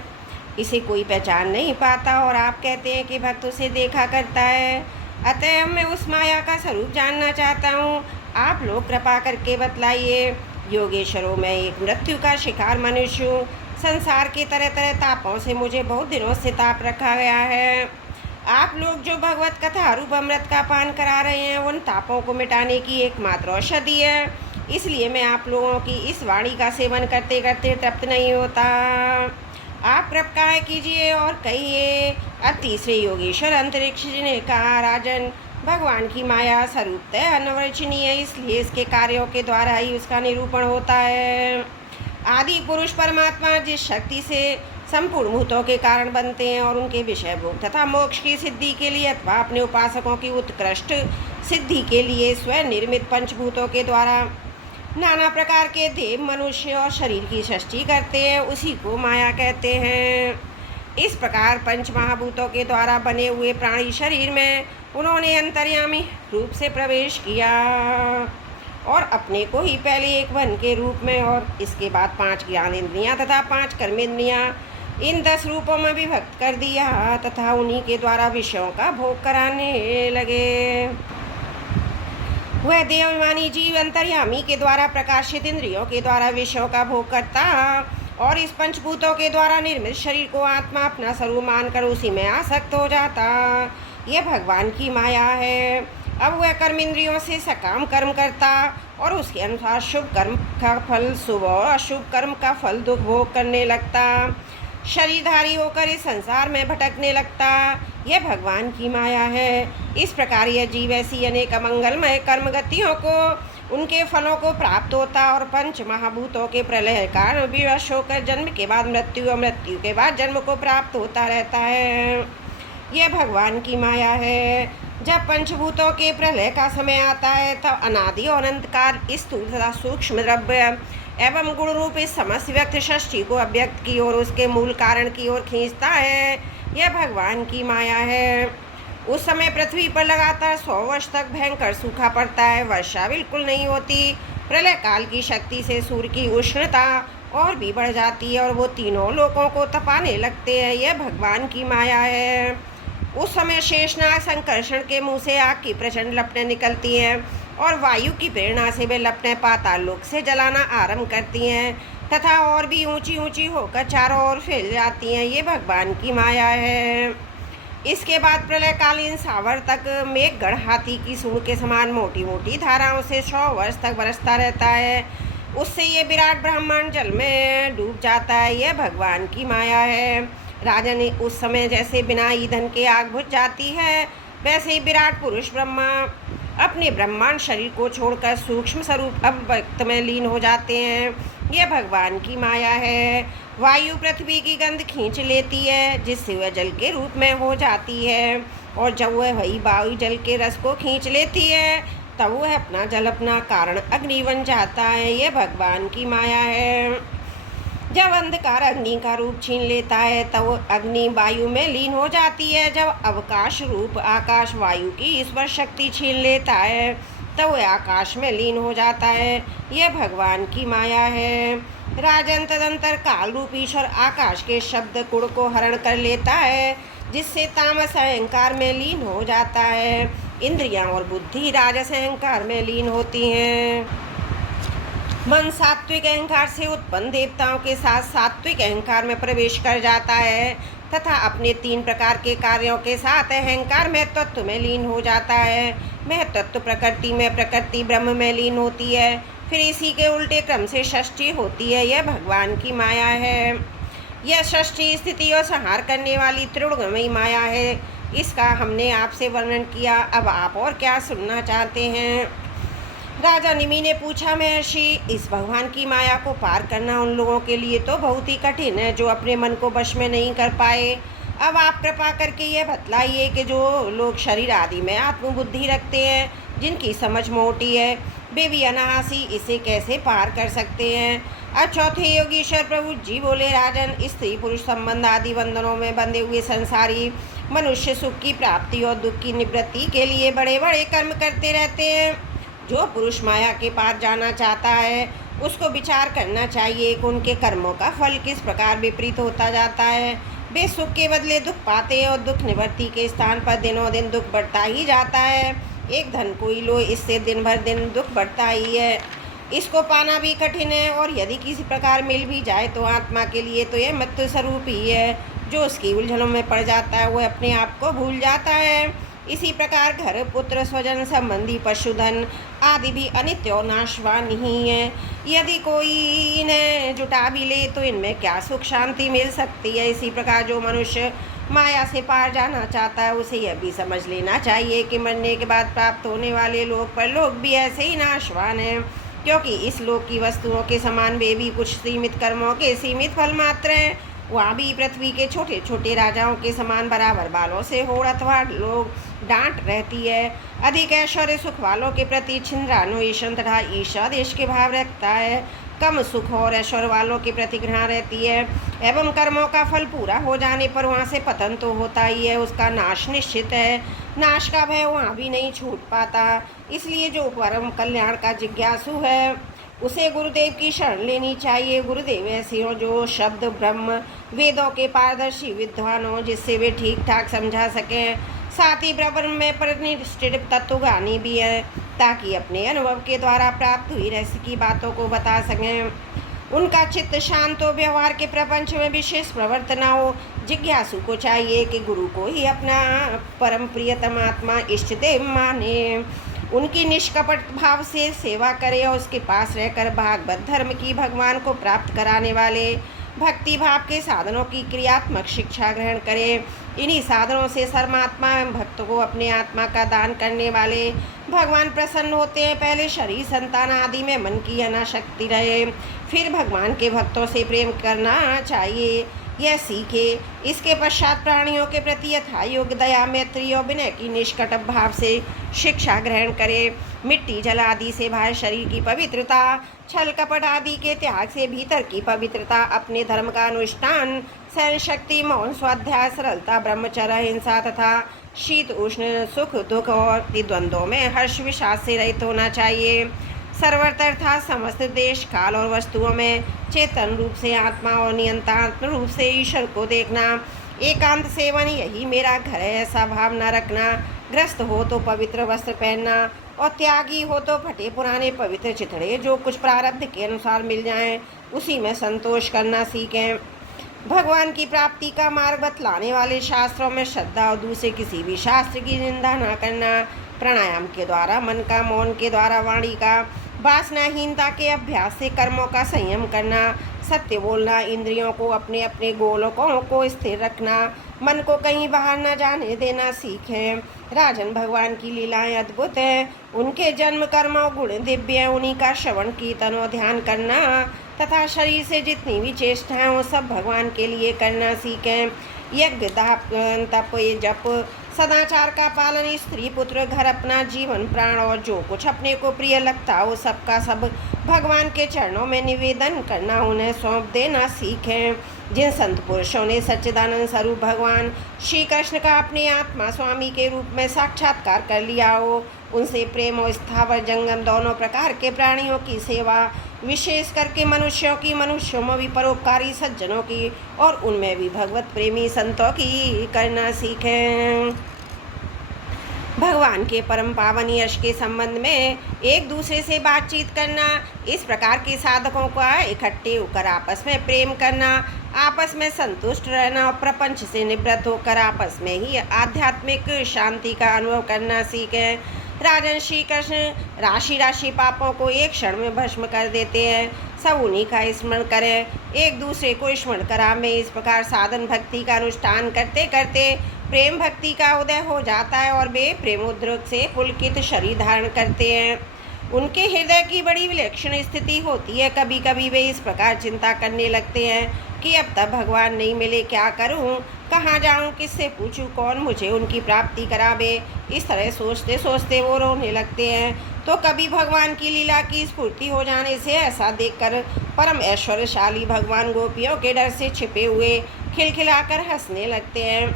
इसे कोई पहचान नहीं पाता और आप कहते हैं कि भक्त उसे देखा करता है। अतः मैं उस माया का स्वरूप जानना चाहता हूँ, आप लोग कृपा करके बतलाइए। योगेश्वरों, मैं एक मृत्यु का शिकार मनुष्य हूँ। संसार के तरह तरह तापों से मुझे बहुत दिनों से ताप रखा गया है। आप लोग जो भगवत कथा रूप अमृत का पान करा रहे हैं, उन तापों को मिटाने की एकमात्र औषधि है, इसलिए मैं आप लोगों की इस वाणी का सेवन करते करते तृप्त नहीं होता। आप कृपा कीजिए और कहिए। अब तीसरे योगेश्वर अंतरिक्ष ने कहा, राजन, भगवान की माया स्वरूपतः अनवर्चनीय है, इसलिए इसके कार्यों के द्वारा ही उसका निरूपण होता है। आदि पुरुष परमात्मा जिस शक्ति से संपूर्ण भूतों के कारण बनते हैं और उनके विषय भोग तथा मोक्ष की सिद्धि के लिए अथवा अपने उपासकों की उत्कृष्ट सिद्धि के लिए स्वयं निर्मित पंचभूतों के द्वारा नाना प्रकार के देव मनुष्य और शरीर की सृष्टि करते हैं, उसी को माया कहते हैं। इस प्रकार पंच महाभूतों के द्वारा बने हुए प्राणी शरीर में उन्होंने अंतर्यामी रूप से प्रवेश किया और अपने को ही पहले एक वन के रूप में और इसके बाद 5 ज्ञानेंद्रियाँ तथा 5 कर्मेंद्रियाँ इन 10 रूपों में विभक्त कर दिया तथा उन्हीं के द्वारा विषयों का भोग कराने लगे। वह देवमानी जीव अंतर्यामी के द्वारा प्रकाशित इंद्रियों के द्वारा विषयों का भोग करता और इस पंचभूतों के द्वारा निर्मित शरीर को आत्मा अपना स्वरूप मानकर उसी में आसक्त हो जाता। यह भगवान की माया है। अब वह कर्म इंद्रियों से सकाम कर्म करता और उसके अनुसार शुभ कर्म का फल शुभ और अशुभ कर्म का फल दुख भोग करने लगता, शरीरधारी होकर इस संसार में भटकने लगता। यह भगवान की माया है। इस प्रकार यह जीव ऐसी अनेक अमंगलमय कर्म गतियों को उनके फलों को प्राप्त होता और पंच महाभूतों के प्रलय कारण विवश होकर जन्म के बाद मृत्यु और मृत्यु के बाद जन्म को प्राप्त होता रहता है। यह भगवान की माया है। जब पंचभूतों के प्रलय का समय आता है तब अनादि और अनंत काल स्थूल तथा सूक्ष्म द्रव्य एवं गुण रूप इस समस्त व्यक्त षष्ठी को अव्यक्त की ओर उसके मूल कारण की ओर खींचता है। यह भगवान की माया है। उस समय पृथ्वी पर लगातार 100 वर्ष तक भयंकर सूखा पड़ता है, वर्षा बिल्कुल नहीं होती। प्रलय काल की शक्ति से सूर्य की उष्णता और भी बढ़ जाती है और वो तीनों लोकों को तपाने लगते हैं। यह भगवान की माया है। उस समय शेषनाग संकर्षण के मुंह से आग की प्रचंड लपटें निकलती हैं और वायु की प्रेरणा से वे लपटें पाताल लोक से जलाना आरंभ करती हैं तथा और भी ऊंची ऊंची होकर चारों ओर फैल जाती हैं। ये भगवान की माया है। इसके बाद प्रलयकालीन सावर तक मेघगढ़ हाथी की सूंड के समान मोटी मोटी धाराओं से 100 वर्ष तक बरसता रहता है। उससे ये विराट ब्रह्मांड जल में डूब जाता है। यह भगवान की माया है। राजन, उस समय जैसे बिना ईंधन के आग बुझ जाती है वैसे ही विराट पुरुष ब्रह्मा अपने ब्रह्मांड शरीर को छोड़कर सूक्ष्म स्वरूप अव्यक्त में लीन हो जाते हैं। यह भगवान की माया है। वायु पृथ्वी की गंध खींच लेती है जिससे वह जल के रूप में हो जाती है और जब वह वही वायु जल के रस को खींच लेती है तब वह अपना जल अपना कारण अग्नि बन जाता है। यह भगवान की माया है। जब अंधकार अग्नि का रूप छीन लेता है तब अग्नि वायु में लीन हो जाती है। जब अवकाश रूप आकाश वायु की ईश्वर शक्ति छीन लेता है तब वह आकाश में लीन हो जाता है। यह भगवान की माया है। राजन, तदंतर काल रूप ईश्वर आकाश के शब्द गुण को हरण कर लेता है जिससे तामस अहंकार में लीन हो जाता है। इंद्रियां और बुद्धि राजस अहंकार में लीन होती हैं। मन सात्विक अहंकार से उत्पन्न देवताओं के साथ सात्विक अहंकार में प्रवेश कर जाता है तथा अपने 3 प्रकार के कार्यों के साथ अहंकार में तत्व में लीन हो जाता है। मैं तत्व प्रकृति में, प्रकृति ब्रह्म में लीन होती है। फिर इसी के उल्टे क्रम से षष्ठी होती है। यह भगवान की माया है। यह षष्ठी स्थिति और संहार करने वाली त्रिगुणमयी माया है। इसका हमने आपसे वर्णन किया। अब आप और क्या सुनना चाहते हैं? राजा निमि ने पूछा, महर्षि, इस भगवान की माया को पार करना उन लोगों के लिए तो बहुत ही कठिन है जो अपने मन को वश में नहीं कर पाए। अब आप कृपा करके यह बतलाइए कि जो लोग शरीर आदि में आत्मबुद्धि रखते हैं, जिनकी समझ मोटी है, वे भी अनायासी इसे कैसे पार कर सकते हैं? अब चौथे योगीश्वर प्रभु जी बोले, राजन, स्त्री पुरुष संबंध आदि बंधनों में बंधे हुए संसारी मनुष्य सुख की प्राप्ति और दुख की निवृत्ति के लिए बड़े बड़े कर्म करते रहते हैं। जो पुरुष माया के पार जाना चाहता है उसको विचार करना चाहिए कि उनके कर्मों का फल किस प्रकार विपरीत होता जाता है। वे सुख के बदले दुख पाते हैं और दुख निवृत्ति के स्थान पर दिनों दिन दुख बढ़ता ही जाता है। एक धन कोई लो, इससे दिन भर दिन दुख बढ़ता ही है। इसको पाना भी कठिन है और यदि किसी प्रकार मिल भी जाए तो आत्मा के लिए तो यह मृत्यु स्वरूप ही है। जो उसकी उलझनों में पड़ जाता है वह अपने आप को भूल जाता है। इसी प्रकार घर, पुत्र, स्वजन, संबंधी, पशुधन आदि भी अनित्य और नाशवान ही है। यदि कोई इन्हें जुटा भी ले तो इनमें क्या सुख शांति मिल सकती है। इसी प्रकार जो मनुष्य माया से पार जाना चाहता है उसे यह भी समझ लेना चाहिए कि मरने के बाद प्राप्त होने वाले लोक परलोक भी ऐसे ही नाशवान हैं, क्योंकि इस लोक की वस्तुओं के समान वे भी कुछ सीमित कर्मों के सीमित फल मात्र हैं। वहाँ भी पृथ्वी के छोटे छोटे राजाओं के समान बराबर बालों से होड़ अथवा लोग डांट रहती है। अधिक ऐश्वर्य सुख वालों के प्रति छिंद्रान्वेषण तथा ईर्ष्या देश के भाव रखता है। कम सुख और ऐश्वर्य वालों के प्रति घृणा रहती है एवं कर्मों का फल पूरा हो जाने पर वहाँ से पतन तो होता ही है, उसका नाश निश्चित है। नाश का भय वहाँ भी नहीं छूट पाता। इसलिए जो परम कल्याण का जिज्ञासु है उसे गुरुदेव की शरण लेनी चाहिए। गुरुदेव ऐसे हो जो शब्द ब्रह्म वेदों के पारदर्शी विद्वान हो, जिससे वे ठीक ठाक समझा सकें। साथ ही ब्रह्म में प्रतिष्ठित तत्वज्ञानी भी है ताकि अपने अनुभव के द्वारा प्राप्त हुई रहस्य की बातों को बता सकें। उनका चित्त शांत हो, व्यवहार के प्रपंच में विशेष प्रवृत्त न हो। जिज्ञासु को चाहिए कि गुरु को ही अपना परम प्रियतम आत्मा इष्ट देव माने, उनकी निष्कपट भाव से सेवा करे और उसके पास रहकर भागवत धर्म की भगवान को प्राप्त कराने वाले भक्ति भाव के साधनों की क्रियात्मक शिक्षा ग्रहण करें। इन्हीं साधनों से सर्वात्मा एवं भक्त को अपने आत्मा का दान करने वाले भगवान प्रसन्न होते हैं। पहले शरीर, संतान आदि में मन की अनासक्ति रहे, फिर भगवान के भक्तों से प्रेम करना चाहिए, यह सीखे। इसके पश्चात प्राणियों के प्रति यथा योग्य दया, मैत्री और विनय की निष्कट भाव से शिक्षा ग्रहण करें। मिट्टी, जल आदि से बाहर शरीर की पवित्रता, छल कपट आदि के त्याग से भीतर की पवित्रता, अपने धर्म का अनुष्ठान, सहन शक्ति, मौन, स्वाध्याय, सरलता, ब्रह्मचर्य, हिंसा तथा शीत उष्ण, सुख दुख और द्वंद्वों में हर्ष विषाद से रहित होना चाहिए। सर्वत्र अर्थात समस्त देश, काल और वस्तुओं में चेतन रूप से आत्मा और नियंत्रात्म रूप से ईश्वर को देखना। एकांत सेवन यही मेरा घर है ऐसा भाव न रखना। ग्रस्त हो तो पवित्र वस्त्र पहनना और त्यागी हो तो फटे पुराने पवित्र चिथड़े जो कुछ प्रारब्ध के अनुसार मिल जाएं, उसी में संतोष करना सीखें। भगवान की प्राप्ति का मार्ग बतलाने वाले शास्त्रों में श्रद्धा और दूसरे किसी भी शास्त्र की निंदा न करना। प्राणायाम के द्वारा मन का, मौन के द्वारा वाणी का, वासनाहीनता के अभ्यास से कर्मों का संयम करना, सत्य बोलना, इंद्रियों को अपने अपने गोलकों को स्थिर रखना, मन को कहीं बाहर न जाने देना सीखें। राजन, भगवान की लीलाएं अद्भुत हैं, उनके जन्म, कर्म और गुण दिव्य हैं। उन्हीं का श्रवण, कीर्तन और ध्यान करना तथा शरीर से जितनी भी चेष्टाएं वो सब भगवान के लिए करना सीखें। यज्ञ, तप, जप, सदाचार का पालन, स्त्री पुत्र, घर, अपना जीवन, प्राण और जो कुछ अपने को प्रिय लगता हो सबका सब भगवान के चरणों में निवेदन करना, उन्हें सौंप देना सीखें। जिन संत पुरुषों ने सच्चिदानंद स्वरूप भगवान श्री कृष्ण का अपने आत्मा स्वामी के रूप में साक्षात्कार कर लिया हो, उनसे प्रेम और स्थावर जंगम दोनों प्रकार के प्राणियों की सेवा, विशेष करके मनुष्यों की, मनुष्यों में भी परोपकारी सज्जनों की और उनमें भी भगवत प्रेमी संतों की करना सीखें। भगवान के परम पावन यश के संबंध में एक दूसरे से बातचीत करना, इस प्रकार के साधकों का इकट्ठे होकर आपस में प्रेम करना, आपस में संतुष्ट रहना और प्रपंच से निवृत्त होकर आपस में ही आध्यात्मिक शांति का अनुभव करना सीखें। राजन, श्री कृष्ण राशि राशि पापों को एक क्षण में भस्म कर देते हैं। सब उन्हीं का स्मरण करें, एक दूसरे को स्मरण करा में इस प्रकार साधन भक्ति का अनुष्ठान करते करते प्रेम भक्ति का उदय हो जाता है और वे प्रेमोद्रेक से पुलकित शरीर धारण करते हैं। उनके हृदय की बड़ी विलक्षण स्थिति होती है। कभी कभी वे इस प्रकार चिंता करने लगते हैं कि अब तक भगवान नहीं मिले, क्या करूं, कहाँ जाऊं, किससे पूछूं, कौन मुझे उनकी प्राप्ति करावे। इस तरह सोचते सोचते वो रोने लगते हैं। तो कभी भगवान की लीला की स्फूर्ति हो जाने से ऐसा देखकर परम ऐश्वर्यशाली भगवान गोपियों के डर से छिपे हुए खिलखिलाकर हंसने लगते हैं।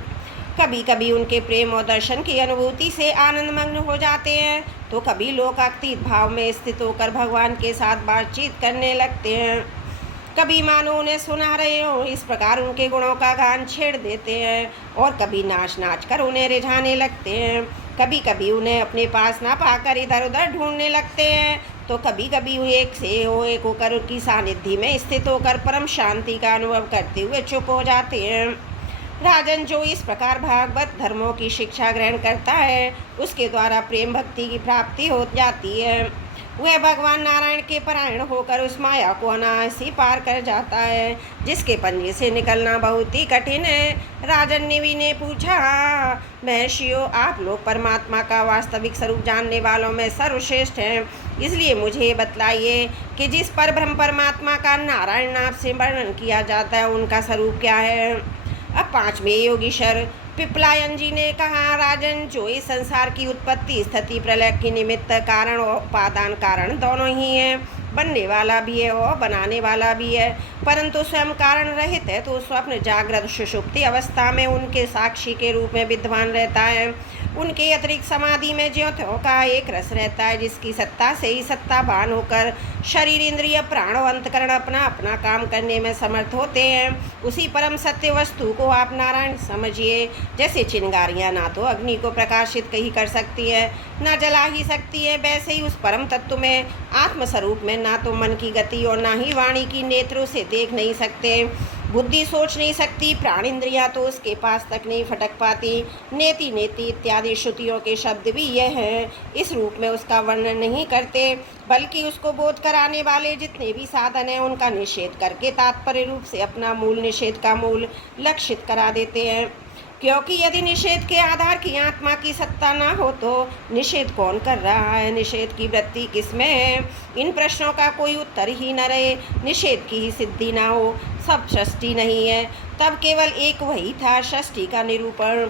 कभी कभी उनके प्रेम और दर्शन की अनुभूति से आनंदमग्न हो जाते हैं, तो कभी लोकातीत भाव में स्थित होकर भगवान के साथ बातचीत करने लगते हैं। कभी मानो उन्हें सुना रहे हो, इस प्रकार उनके गुणों का गान छेड़ देते हैं और कभी नाच नाच कर उन्हें रिझाने लगते हैं। कभी कभी उन्हें अपने पास ना पाकर इधर उधर ढूंढने लगते हैं, तो कभी कभी एक से एक होकर उनकी सानिध्य में स्थित होकर परम शांति का अनुभव करते हुए चुप हो जाते हैं। राजन, जो इस प्रकार भागवत धर्मों की शिक्षा ग्रहण करता है, उसके द्वारा प्रेम भक्ति की प्राप्ति हो जाती है। वह भगवान नारायण के परायण होकर उस माया को अनायास ही पार कर जाता है, जिसके पंजे से निकलना बहुत ही कठिन है। राजन नेवी ने पूछा, महर्षियों, आप लोग परमात्मा का वास्तविक स्वरूप जानने वालों में सर्वश्रेष्ठ हैं, इसलिए मुझे बतलाइए कि जिस पर ब्रह्म परमात्मा का नारायण नाम से वर्णन किया जाता है, उनका स्वरूप क्या है। अब पांचवें योगीश्वर पिपलायन जी ने कहा, राजन, जो इस संसार की उत्पत्ति, स्थिति, प्रलय की निमित्त कारण और उपादान कारण दोनों ही हैं, बनने वाला भी है और बनाने वाला भी है, परंतु स्वयं कारण रहित है, तो स्वप्न, जागृत, सुषुप्ति अवस्था में उनके साक्षी के रूप में विद्यमान रहता है। उनके अतिरिक्त समाधि में ज्योतियों का एक रस रहता है, जिसकी सत्ता से ही सत्तावान होकर शरीर, इंद्रिय, प्राण और अंतकरण अपना अपना काम करने में समर्थ होते हैं। उसी परम सत्य वस्तु को आप नारायण समझिए। जैसे चिंगारियाँ ना तो अग्नि को प्रकाशित ही कर सकती है, ना जला ही सकती है, वैसे ही उस परम तत्व में, आत्मस्वरूप में, ना तो मन की गति और ना ही वाणी की नेत्रों से देख नहीं सकते। बुद्धि सोच नहीं सकती, प्राण इंद्रियां तो उसके पास तक नहीं फटक पाती। नेति नेति इत्यादि श्रुतियों के शब्द भी यह हैं, इस रूप में उसका वर्णन नहीं करते, बल्कि उसको बोध कराने वाले जितने भी साधन हैं उनका निषेध करके तात्पर्य रूप से अपना मूल निषेध का मूल लक्षित करा देते हैं। क्योंकि यदि निषेध के आधार की आत्मा की सत्ता ना हो तो निषेध कौन कर रहा है, निषेध की वृत्ति किसमें है? इन प्रश्नों का कोई उत्तर ही न रहे, निषेध की ही सिद्धि ना हो, सब सृष्टि नहीं है, तब केवल एक वही था सृष्टि का निरूपण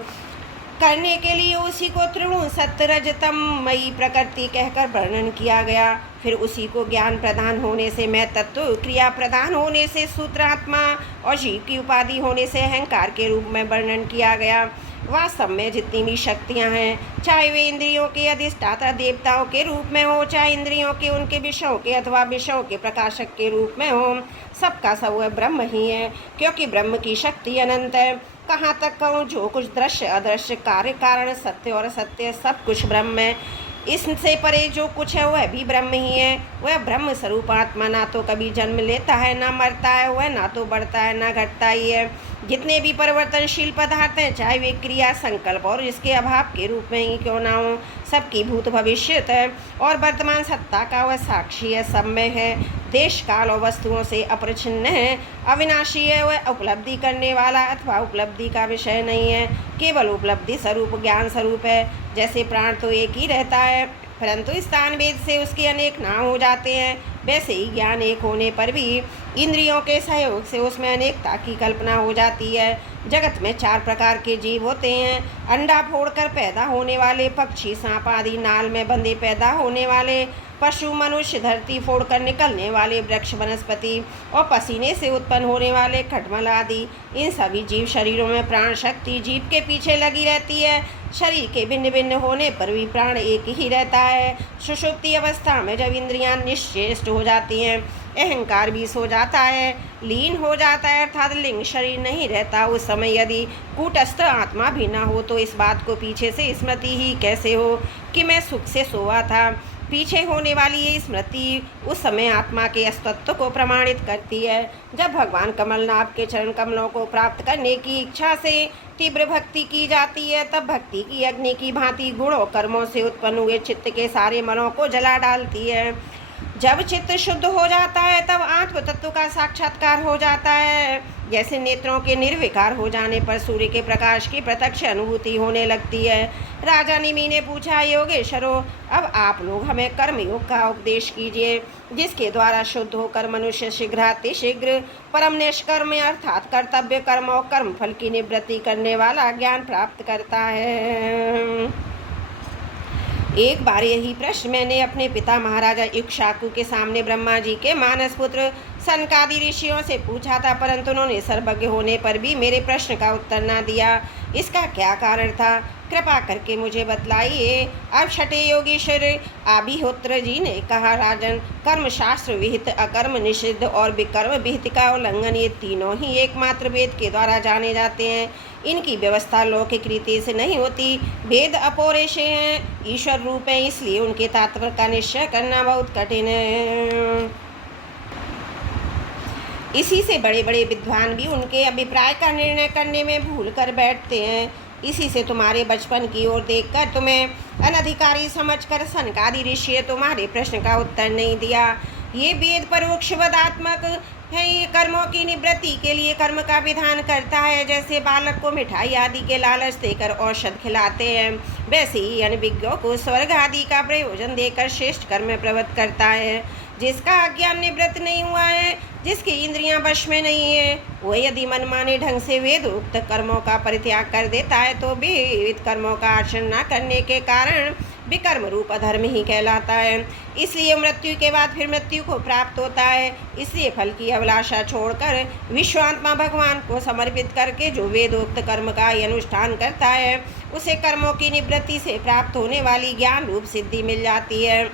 करने के लिए उसी को त्रिगुण सत्य रजतम मयी प्रकृति कहकर वर्णन किया गया। फिर उसी को ज्ञान प्रदान होने से मैं तत्व, क्रिया प्रदान होने से सूत्रात्मा और जीव की उपाधि होने से अहंकार के रूप में वर्णन किया गया। वास्तव में जितनी भी शक्तियां हैं, चाहे वे इंद्रियों के अधिष्ठाता देवताओं के रूप में हो, चाहे इंद्रियों के उनके विषयों के अथवा विषयों के प्रकाशक के रूप में हो, सबका सब वह ब्रह्म ही है, क्योंकि ब्रह्म की शक्ति अनंत है। कहाँ तक कहूँ, जो कुछ दृश्य अदृश्य कार्य कारण सत्य और असत्य सब कुछ ब्रह्म है। इससे परे जो कुछ है वह भी ब्रह्म ही है। वह ब्रह्म स्वरूप आत्मा ना तो कभी जन्म लेता है ना मरता है, वह ना तो बढ़ता है ना घटता ही है। जितने भी परिवर्तनशील पदार्थ हैं, चाहे वे क्रिया संकल्प और इसके अभाव के रूप में ही क्यों ना हो, सबकी भूत भविष्यत है और वर्तमान सत्ता का वह साक्षी है, सब में है, देश काल और वस्तुओं से अपरिछिन्न है, अविनाशी है, वह उपलब्धि करने वाला अथवा उपलब्धि का विषय नहीं है, केवल उपलब्धि स्वरूप ज्ञान स्वरूप है। जैसे प्राण तो एक ही रहता है, परंतु स्थान भेद से उसके अनेक नाम हो जाते हैं, वैसे ही ज्ञान एक होने पर भी इंद्रियों के सहयोग से उसमें अनेकता की कल्पना हो जाती है। जगत में 4 प्रकार के जीव होते हैं, अंडा फोड़कर पैदा होने वाले पक्षी, सांप आदि, नाल में बंधे पैदा होने वाले पशु, मनुष्य, धरती फोड़कर निकलने वाले वृक्ष वनस्पति और पसीने से उत्पन्न होने वाले खटमल आदि। इन सभी जीव शरीरों में प्राण शक्ति जीव के पीछे लगी रहती है। शरीर के भिन्न भिन्न होने पर भी प्राण एक ही रहता है। सुषुप्ति अवस्था में जब इंद्रियां निश्चेष्ट हो जाती हैं, अहंकार भी सो जाता है, लीन हो जाता है, अर्थात लिंग शरीर नहीं रहता, उस समय यदि कूटस्थ आत्मा भी न हो तो इस बात को पीछे से स्मृति ही कैसे हो कि मैं सुख से सोया था। पीछे होने वाली ये स्मृति उस समय आत्मा के अस्तित्व को प्रमाणित करती है। जब भगवान कमलनाथ के चरण कमलों को प्राप्त करने की इच्छा से तीव्र भक्ति की जाती है, तब भक्ति की अग्नि की भांति गुणों कर्मों से उत्पन्न हुए चित्त के सारे मलों को जला डालती है। जब चित्त शुद्ध हो जाता है तब आत्म तत्व का साक्षात्कार हो जाता है। जैसे नेत्रों के निर्विकार हो जाने पर सूर्य के प्रकाश की प्रत्यक्ष अनुभूति होने लगती है। राजा निमि ने पूछा, योगेश्वरो, अब आप लोग हमें कर्मयोग का उपदेश कीजिए, जिसके द्वारा शुद्ध होकर मनुष्य शीघ्र परम निष्कर्म अर्थात कर्तव्य कर्म और कर्म फल की निवृत्ति करने वाला ज्ञान प्राप्त करता है। एक बार यही प्रश्न मैंने अपने पिता महाराजा इक्ष्वाकु के सामने ब्रह्मा जी के मानस पुत्र सनकादि ऋषियों से पूछा था, परंतु उन्होंने सर्वज्ञ होने पर भी मेरे प्रश्न का उत्तर न दिया। इसका क्या कारण था, कृपा करके मुझे बतलाइए। अब छठे योगीश्वर आभिहोत्र जी ने कहा, राजन, कर्म शास्त्र विहित, अकर्म निषिद्ध और विकर्म विहित का उल्लंघन, ये तीनों ही एकमात्र वेद के द्वारा जाने जाते हैं। इनकी व्यवस्था लौकिक रीति से नहीं होती। वेद अपौरुषेय हैं, ईश्वर रूप हैं, इसलिए उनके तात्पर्य का निश्चय करना बहुत कठिन है। इसी से बड़े बड़े विद्वान भी उनके अभिप्राय का निर्णय करने में भूल कर बैठते हैं। इसी से तुम्हारे बचपन की ओर देखकर तुम्हें अनधिकारी समझकर सनकादि ऋषि ने तुम्हारे प्रश्न का उत्तर नहीं दिया। ये वेद परोक्षवदात्मक है, ये कर्मों की निवृत्ति के लिए कर्म का विधान करता है। जैसे बालक को मिठाई आदि के लालच देकर औषध खिलाते हैं, वैसे ही अनभिज्ञों को स्वर्ग आदि का प्रयोजन देकर श्रेष्ठ कर्म में प्रवृत्त करता है। जिसका अज्ञान निवृत्त नहीं हुआ है, जिसकी इंद्रियां वश में नहीं है, वह यदि मनमाने ढंग से वेदोक्त कर्मों का परित्याग कर देता है तो विविध कर्मों का आचरण न करने के कारण विकर्म रूप अधर्म ही कहलाता है। इसलिए मृत्यु के बाद फिर मृत्यु को प्राप्त होता है। इसलिए फल की अभिलाषा छोड़कर विश्वात्मा भगवान को समर्पित करके जो वेदोक्त कर्म का अनुष्ठान करता है, उसे कर्मों की निवृत्ति से प्राप्त होने वाली ज्ञान रूप सिद्धि मिल जाती है।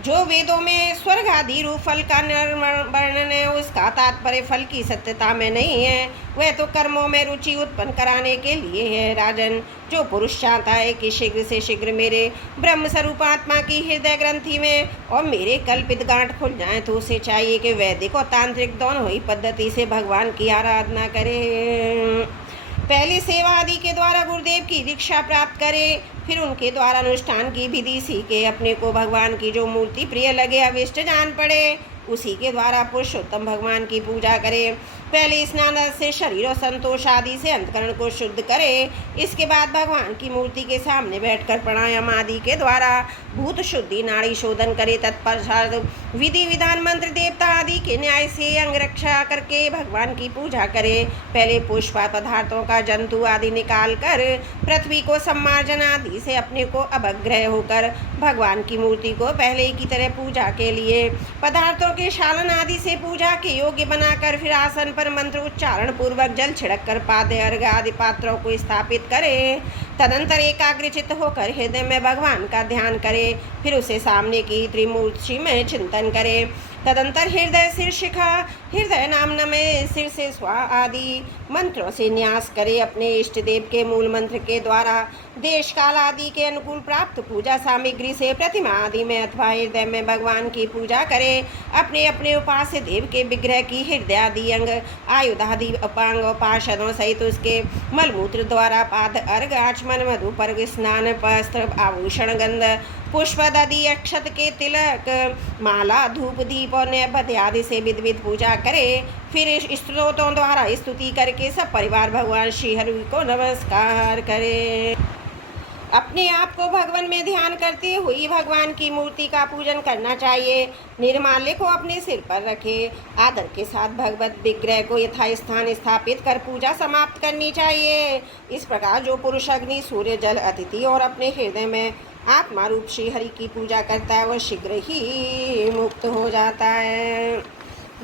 जो वेदों में स्वर्ग आदि रूप फल का वर्णन है, उसका तात्पर्य फल की सत्यता में नहीं है, वह तो कर्मों में रुचि उत्पन्न कराने के लिए है। राजन, जो पुरुष चाहता है कि शीघ्र से शीघ्र मेरे ब्रह्म स्वरूप आत्मा की हृदय ग्रंथि में और मेरे कल्पित गांठ खुल जाए, तो उसे चाहिए कि वैदिक और तांत्रिक दोनों ही पद्धति से भगवान की आराधना करे। पहले सेवा आदि के द्वारा गुरुदेव की दीक्षा प्राप्त करे, फिर उनके द्वारा अनुष्ठान की विधि सीखे, अपने को भगवान की जो मूर्ति प्रिय लगे अविष्ट जान पड़े, उसी के द्वारा पुरुषोत्तम भगवान की पूजा करे। पहले स्नान से शरीर और संतोष आदि से अंतकरण को शुद्ध करे, इसके बाद भगवान की मूर्ति के सामने बैठकर प्राणायाम आदि के द्वारा भूत शुद्धि नाड़ी शोधन करे। तत्पश्चात विधि विधान मंत्र देवता आदि के न्याय से अंग रक्षा करके भगवान की पूजा करे। पहले पुष्प पदार्थों का जंतु आदि निकाल कर पृथ्वी को सम्मार्जन आदि से अपने को अवग्रह होकर भगवान की मूर्ति को पहले की तरह पूजा के लिए पदार्थों के शालन आदि से पूजा के योग्य बनाकर फिर आसन पर मंत्र उच्चारण पूर्वक जल छिड़क कर पादे अर्घ आदि पात्रों को स्थापित करे। तदंतर एकाग्रचित होकर हृदय में भगवान का ध्यान करे, फिर उसे सामने की त्रिमूर्ति में चिंतन करे। तदंतर हृदय शीर्षिका हृदय नाम में सिर से स्वा आदि मंत्रों से न्यास करे। अपने इष्ट देव के मूल मंत्र के द्वारा देश काल आदि के अनुकूल प्राप्त पूजा सामग्री से प्रतिमा आदि में अथवा हृदय में भगवान की पूजा करे। अपने अपने उपास्य देव के विग्रह की हृदय आदि अंग आयुध आदि उपांग पार्षदों सहित उसके मलमूत्र द्वारा पाद अर्घ आचमन मधु पर्घ स्नान वस्त्र आभूषण गंध पुष्प आदि अक्षत के तिलक माला धूप दीप और नैवेद्य आदि से विधि पूजा करे। फिर स्त्रोतों द्वारा स्तुति करके सब परिवार भगवान श्री हरि को नमस्कार करे। अपने आप को भगवान में ध्यान करते हुए भगवान की मूर्ति का पूजन करना चाहिए। निर्माल्य को अपने सिर पर रखे, आदर के साथ भगवत विग्रह को यथास्थान स्थापित कर पूजा समाप्त करनी चाहिए। इस प्रकार जो पुरुष अग्नि सूर्य जल अतिथि और अपने हृदय में आत्मा रूप श्री हरि की पूजा करता है, वह शीघ्र ही मुक्त हो जाता है।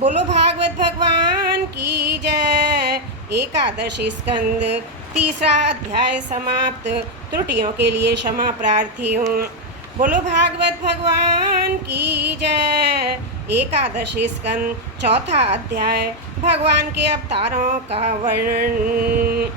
बोलो भागवत भगवान की जय। एकादशी स्कंद तीसरा अध्याय समाप्त। त्रुटियों के लिए क्षमा प्रार्थी हूँ। बोलो भागवत भगवान की जय। एकादशी स्कंद चौथा अध्याय भगवान के अवतारों का वर्णन।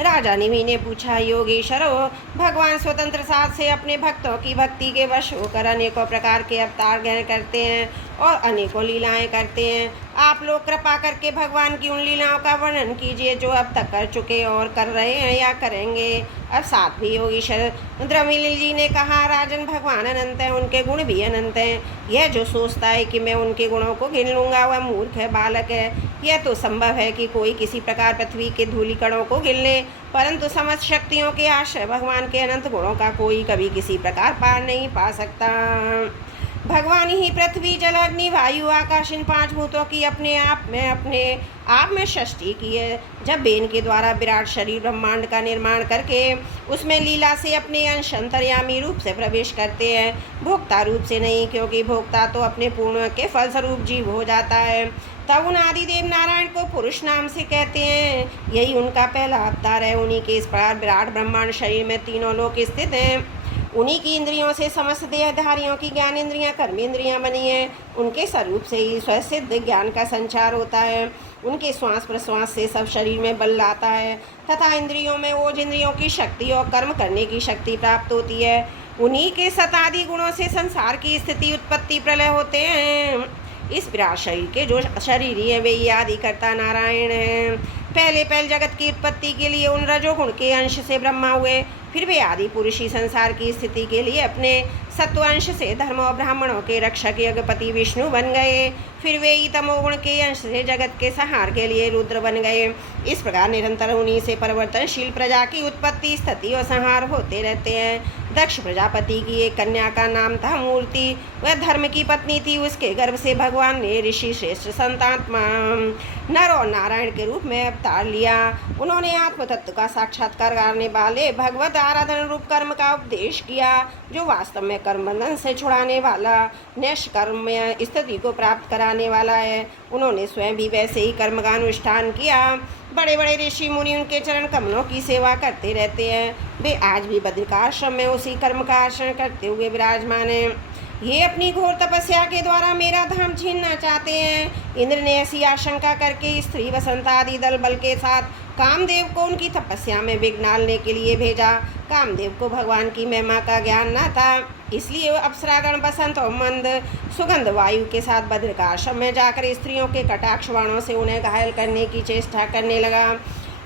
राजा निमि ने पूछा, योगेश्वरो, भगवान स्वतंत्र साथ से अपने भक्तों की भक्ति के वश होकर अनेकों प्रकार के अवतार ग्रहण करते हैं और अनेकों लीलाएं करते हैं। आप लोग कृपा करके भगवान की उन लीलाओं का वर्णन कीजिए जो अब तक कर चुके और कर रहे हैं या करेंगे। अब साथ भी योगेश्वर द्रविड़ जी ने कहा, राजन, भगवान अनंत हैं, उनके गुण भी अनंत हैं। यह जो सोचता है कि मैं उनके गुणों को गिन लूँगा, वह मूर्ख है, बालक है। यह तो संभव है कि कोई किसी प्रकार पृथ्वी के धूलिकणों को गिन ले, परंतु समस्त शक्तियों के आश्रय भगवान के अनंत गुणों का कोई कभी किसी प्रकार पार नहीं पा सकता। भगवान ही पृथ्वी जल अग्नि वायु आकाश इन पांच भूतों की अपने आप में सृष्टि की है। जब वे इनके द्वारा विराट शरीर ब्रह्मांड का निर्माण करके उसमें लीला से अपने अंश अंतर्यामी रूप से प्रवेश करते हैं, भोक्ता रूप से नहीं, क्योंकि भोक्ता तो अपने पूर्ण के फलस्वरूप जीव हो जाता है। तब उन आदिदेव नारायण को पुरुष नाम से कहते हैं। यही उनका पहला अवतार है। उन्हीं के इस प्रकार विराट ब्रह्मांड शरीर में तीनों लोक स्थित हैं। उन्हीं की इंद्रियों से समस्त देहधारियों की ज्ञान इंद्रियां कर्मेंद्रियां बनी हैं। उनके स्वरूप से ही स्वसिद्ध ज्ञान का संचार होता है। उनके श्वास प्रश्वास से सब शरीर में बल आता है तथा इंद्रियों में ओज इंद्रियों की शक्ति और कर्म करने की शक्ति प्राप्त होती है। उन्हीं के सतादि गुणों से संसार की स्थिति उत्पत्ति प्रलय होते हैं। इस विराट शरीर के जो शरीरी है वे आदि कर्ता नारायण हैं। पहले जगत की उत्पत्ति के लिए उन रजोगुण के अंश से ब्रह्मा हुए, फिर वे आदि पुरुषी संसार की स्थिति के लिए अपने सत्वंश से धर्म और ब्राह्मणों के रक्षक यज्ञपति विष्णु बन गए, फिर वे ही तमोगुण के अंश से जगत के संहार के लिए रुद्र बन गए। इस प्रकार निरंतर उन्हीं से परिवर्तनशील प्रजा की उत्पत्ति स्थिति और संहार होते रहते हैं। दक्ष प्रजापति की एक कन्या का नाम था मूर्ति। वह धर्म की पत्नी थी। उसके गर्भ से भगवान ने ऋषि श्रेष्ठ संतात्मा नर और नारायण के रूप में अवतार लिया। उन्होंने आत्म तत्व का साक्षात्कार करने वाले भगवत आराधन रूप कर्म का उपदेश किया, जो वास्तव में कर्म बंधन से छुड़ाने वाला, निष्कर्म में स्थिति को प्राप्त कराने वाला है। उन्होंने स्वयं भी वैसे ही कर्म का अनुष्ठान किया। बड़े बड़े ऋषि मुनि उनके चरण कमलों की सेवा करते रहते हैं। वे आज भी बद्रिकाश्रम में उसी कर्म का आचरण करते हुए विराजमान हैं। ये अपनी घोर तपस्या के द्वारा मेरा धाम छीनना चाहते हैं। इंद्र ने ऐसी आशंका करके स्त्री वसंत आदि दल बल के साथ कामदेव को उनकी तपस्या में विघ्न डालने के लिए भेजा। कामदेव को भगवान की महिमा का ज्ञान न था, इसलिए वो अप्सरागण बसंत और मंद सुगंध वायु के साथ बद्र का आश्रम में जाकर स्त्रियों के कटाक्ष बाणों से उन्हें घायल करने की चेष्टा करने लगा।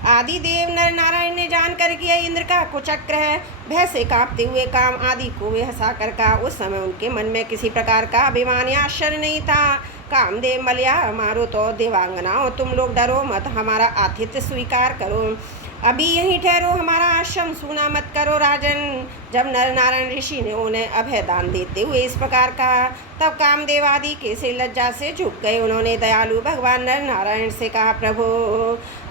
आदि देव नर नारायण ने जानकर कि यह इंद्र का कुचक्र है, भय से कांपते हुए काम आदि को वे हंसा कर कहा। उस समय उनके मन में किसी प्रकार का अभिमान या आश्चर्य नहीं था। कामदेव मलया मारो तो देवांगनाओं, तुम लोग डरो मत, हमारा आतिथ्य स्वीकार करो, अभी यहीं ठहरो, हमारा आश्रम सूना मत करो। राजन, जब नर नारायण ऋषि ने उन्हें अभय दान देते हुए इस प्रकार कहा, तब कामदेव आदि के से लज्जा से झुक गए। उन्होंने दयालु भगवान नर नारायण से कहा, प्रभु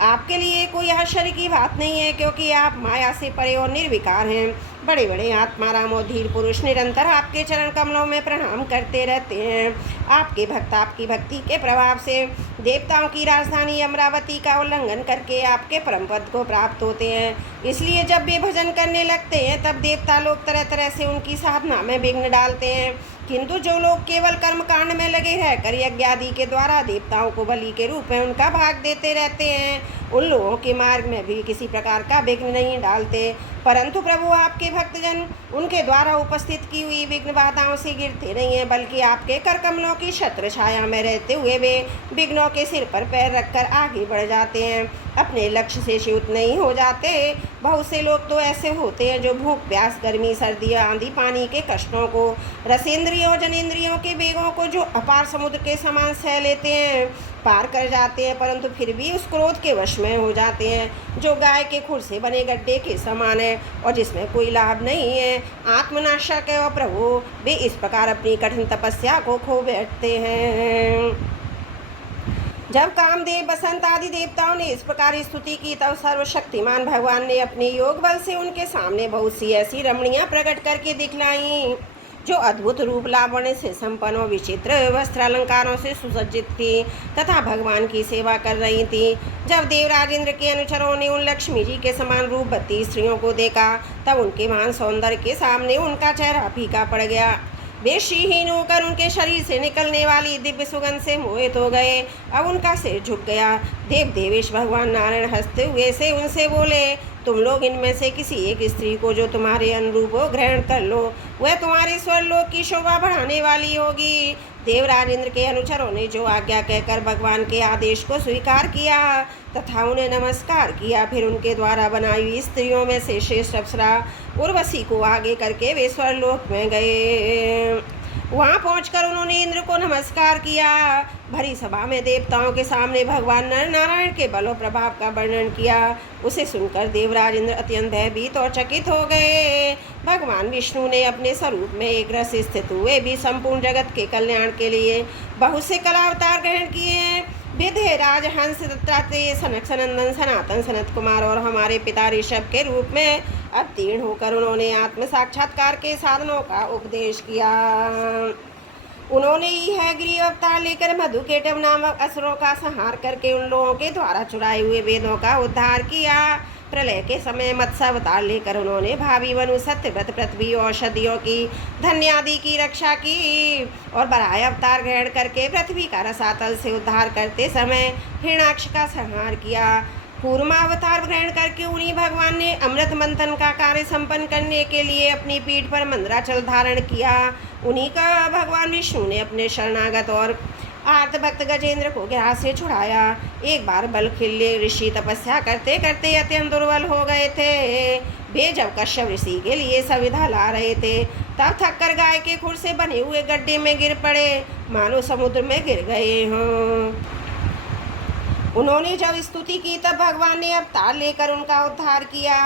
आपके लिए कोई आश्चर्य की बात नहीं है, क्योंकि आप माया से परे और निर्विकार हैं। बड़े बड़े आत्माराम और धीर पुरुष निरंतर आपके चरण कमलों में प्रणाम करते रहते हैं। आपके भक्त आपकी भक्ति के प्रभाव से देवताओं की राजधानी अमरावती का उल्लंघन करके आपके परम पद को प्राप्त होते हैं। इसलिए जब वे भजन करने लगते हैं तब देवता लोग तरह तरह से उनकी साधना में विघ्न डालते हैं, किंतु जो लोग केवल कर्म कांड में लगे रहकर यज्ञ आदि के द्वारा देवताओं को बलि के रूप में उनका भाग देते रहते हैं, उन लोगों के मार्ग में भी किसी प्रकार का विघ्न नहीं डालते। परंतु प्रभु आपके भक्तजन उनके द्वारा उपस्थित की हुई विघ्न बाधाओं से गिरते नहीं हैं, बल्कि आपके कर कमलों की छत्र छाया में रहते हुए वे विघ्नों के सिर पर पैर रखकर आगे बढ़ जाते हैं, अपने लक्ष्य से च्युत नहीं हो जाते। बहुत से लोग तो ऐसे होते हैं जो भूख प्यास गर्मी सर्दी आंधी पानी के कष्टों को, रसेंद्रियों जनेंद्रियों के वेगों को जो अपार समुद्र के समान सह लेते हैं, पार कर जाते हैं, परंतु फिर भी उस क्रोध के वश में हो जाते हैं जो गाय के खुर से बने गड्ढे के समान है और जिसमें कोई लाभ नहीं है। आत्मनाशक है और प्रभु वे इस प्रकार अपनी कठिन तपस्या को खो बैठते हैं। जब कामदेव बसंत आदि देवताओं ने इस प्रकार स्तुति की, तब सर्वशक्तिमान भगवान ने अपने योग बल से उनके सामने बहुत सी ऐसी रमणियां प्रकट करके दिखलाई जो अद्भुत रूप लावण्य से संपन्न और विचित्र वस्त्र अलंकारों से सुसज्जित थी तथा भगवान की सेवा कर रही थी। जब देवराज इंद्र के अनुचरों ने उन लक्ष्मी जी के समान रूपवती स्त्रियों को देखा, तब उनके महान सौंदर्य के सामने उनका चेहरा फीका पड़ गया। वे श्रीहीन होकर उनके शरीर से निकलने वाली दिव्य सुगंध से मोहित हो गए। अब उनका सिर झुक गया। देव देवेश भगवान नारायण हंसते हुए से उनसे बोले, तुम लोग इनमें से किसी एक स्त्री को जो तुम्हारे अनुरूप हो ग्रहण कर लो, वह तुम्हारे स्वर्लोक की शोभा बढ़ाने वाली होगी। देवराज इंद्र के अनुचरों ने जो आज्ञा कहकर भगवान के आदेश को स्वीकार किया तथा उन्हें नमस्कार किया, फिर उनके द्वारा बनाई हुई स्त्रियों में से श्रेष्ठ अप्सरा उर्वशी को आगे करके वे स्वर्लोक में गए। वहाँ पहुंचकर उन्होंने इंद्र को नमस्कार किया। भरी सभा में देवताओं के सामने भगवान नर नारायण के बल और प्रभाव का वर्णन किया। उसे सुनकर देवराज इंद्र अत्यंत भयभीत और चकित हो गए। भगवान विष्णु ने अपने स्वरूप में एक रस स्थित हुए भी संपूर्ण जगत के कल्याण के लिए बहुत से कला अवतार ग्रहण किए। विधे राज हंस दत्तात्रेय सनक सनंदन सनातन सनत कुमार और हमारे पिता ऋषभ के रूप में अवतीर्ण होकर उन्होंने आत्म साक्षात्कार के साधनों का उपदेश किया। उन्होंने यह गृह अवतार लेकर मधुकेटव नामक असुरों का संहार करके उन लोगों के द्वारा चुराए हुए वेदों का उद्धार किया। प्रलय के समय मत्स्य अवतार लेकर उन्होंने भावी वनु सत्यव्रत पृथ्वी औषधियों की धन्य आदि की रक्षा की और बराह अवतार ग्रहण करके पृथ्वी का रसातल से उद्धार करते समय हिरणाक्ष का संहार किया। कूर्मा अवतार ग्रहण करके उन्हीं भगवान ने अमृत मंथन का कार्य संपन्न करने के लिए अपनी पीठ पर मंदराचल धारण किया। उन्हीं का भगवान विष्णु ने अपने शरणागत और आर्त भक्त गजेंद्र को ग्रास से छुड़ाया। एक बार बल खिल्ले ऋषि तपस्या करते करते अत्यंत दुर्बल हो गए थे। वे जब कश्यप ऋषि के लिए सविधा ला रहे थे तब थककर गाय के खुर से बने हुए गड्ढे में गिर पड़े, मानो समुद्र में गिर गए हों। उन्होंने जब स्तुति की तब भगवान ने अवतार लेकर उनका उद्धार किया।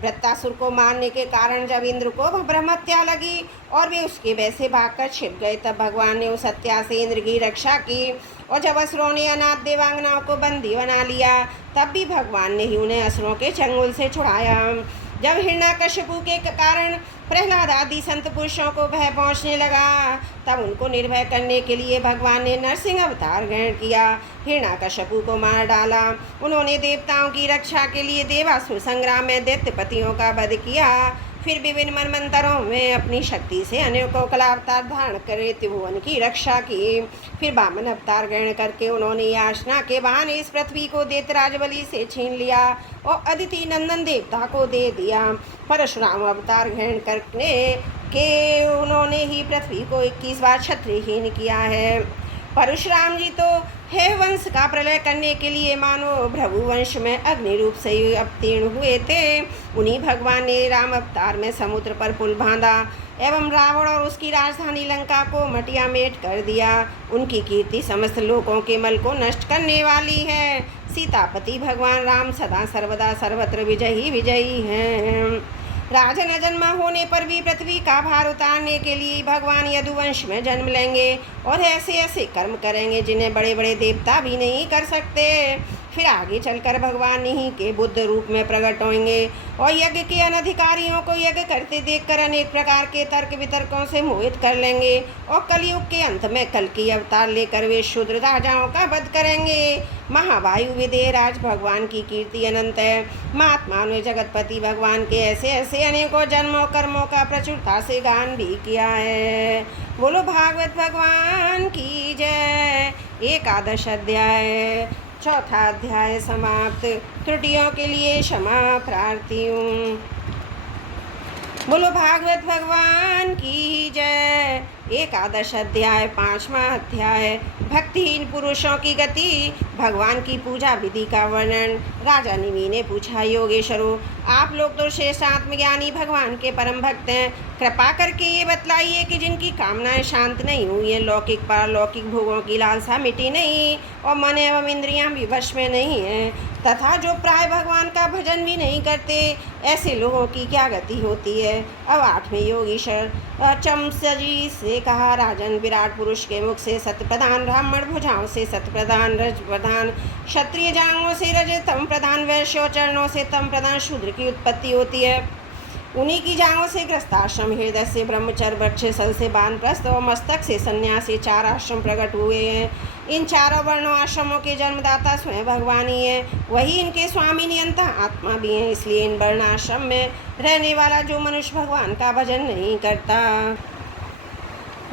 वृत्तासुर को मारने के कारण जब इंद्र को ब्रह्महत्या लगी और वे उसके वैसे भागकर छिप गए, तब भगवान ने उस हत्या से इंद्र की रक्षा की। और जब असुरों ने अनाथ देवांगनाओं को बंदी बना लिया, तब भी भगवान ने ही उन्हें असुरों के चंगुल से छुड़ाया। जब हिरण्यकशिपु के कारण प्रहलाद आदि संत पुरुषों को भय पहुँचने लगा, तब उनको निर्भय करने के लिए भगवान ने नरसिंह अवतार ग्रहण किया। हिरण्यकशिपु को मार डाला। उन्होंने देवताओं की रक्षा के लिए देवासुर संग्राम में दैत्यपतियों का वध किया। फिर विभिन्न मनमंत्रों में अपनी शक्ति से अनेकों कलावतार धारण कर त्रिभुवन की रक्षा की। फिर वामन अवतार ग्रहण करके उन्होंने याचना के बहाने इस पृथ्वी को दैत्यराज बलि से छीन लिया और अदिति नंदन देवता को दे दिया। परशुराम अवतार ग्रहण करने के उन्होंने ही पृथ्वी को 21 बार क्षत्रियहीन किया है। परशुराम जी तो हे वंश का प्रलय करने के लिए मानो भृगु वंश में अग्नि रूप से अवतीर्ण हुए थे। उन्हीं भगवान ने राम अवतार में समुद्र पर पुल बांधा एवं रावण और उसकी राजधानी लंका को मटिया मेट कर दिया। उनकी कीर्ति समस्त लोकों के मल को नष्ट करने वाली है। सीतापति भगवान राम सदा सर्वदा सर्वत्र विजयी विजयी हैं। राजन अजन्मा होने पर भी पृथ्वी का भार उतारने के लिए भगवान यदुवंश में जन्म लेंगे और ऐसे ऐसे कर्म करेंगे जिन्हें बड़े बड़े देवता भी नहीं कर सकते। फिर आगे चलकर भगवान ही के बुद्ध रूप में प्रकट होंगे और यज्ञ के अनधिकारियों को यज्ञ करते देखकर अनेक प्रकार के तर्क वितर्कों से मोहित कर लेंगे और कलयुग के अंत में कल की अवतार लेकर वे शूद्र राजाओं का वध करेंगे। महावायु विदेहराज भगवान की कीर्ति अनंत है। महात्मा ने जगतपति भगवान के ऐसे ऐसे अनेकों जन्मों कर्मों का प्रचुरता से गान भी किया है। बोलो भागवत भगवान की जय। 11वां अध्याय। 4वां अध्याय समाप्त। त्रुटियों के लिए क्षमा प्रार्थी हूँ। बोलो भागवत भगवान की जय। 11वां अध्याय। 5वां अध्याय। भक्तिहीन पुरुषों की गति। भगवान की पूजा विधि का वर्णन। राजा निमि ने पूछा, योगेश्वरों, आप लोग तो श्रेष्ठ आत्मज्ञानी भगवान के परम भक्त हैं। कृपा करके ये बतलाइए कि जिनकी कामनाएं शांत नहीं हुई हैं, लौकिक पारलौकिक भोगों की लालसा मिटी नहीं और मन एवं इंद्रियां भी वश में नहीं हैं, तथा जो प्राय भगवान का भजन भी नहीं करते, ऐसे लोगों की क्या गति होती है। अब 8वें योगीश्वर चमसजी से कहा, राजन, विराट पुरुष के मुख से सत प्रधान, ब्राह्मण भुजाओं से सत प्रधान, रज प्रधान, क्षत्रिय जांघों से रज तम प्रधान, वैश्य चरणों से तम प्रधान शूद्र की उत्पत्ति होती है। उन्हीं की जांघों से ग्रस्ताश्रम, हृदय से ब्रह्मचर्य, वक्ष सल से वानप्रस्थ और मस्तक से सन्यासी 4 आश्रम प्रकट हुए हैं। इन चारों वर्णों आश्रमों के जन्मदाता स्वयं भगवान ही हैं। वही इनके स्वामी नियंता आत्मा भी हैं। इसलिए इन वर्ण आश्रम में रहने वाला जो मनुष्य भगवान का भजन नहीं करता,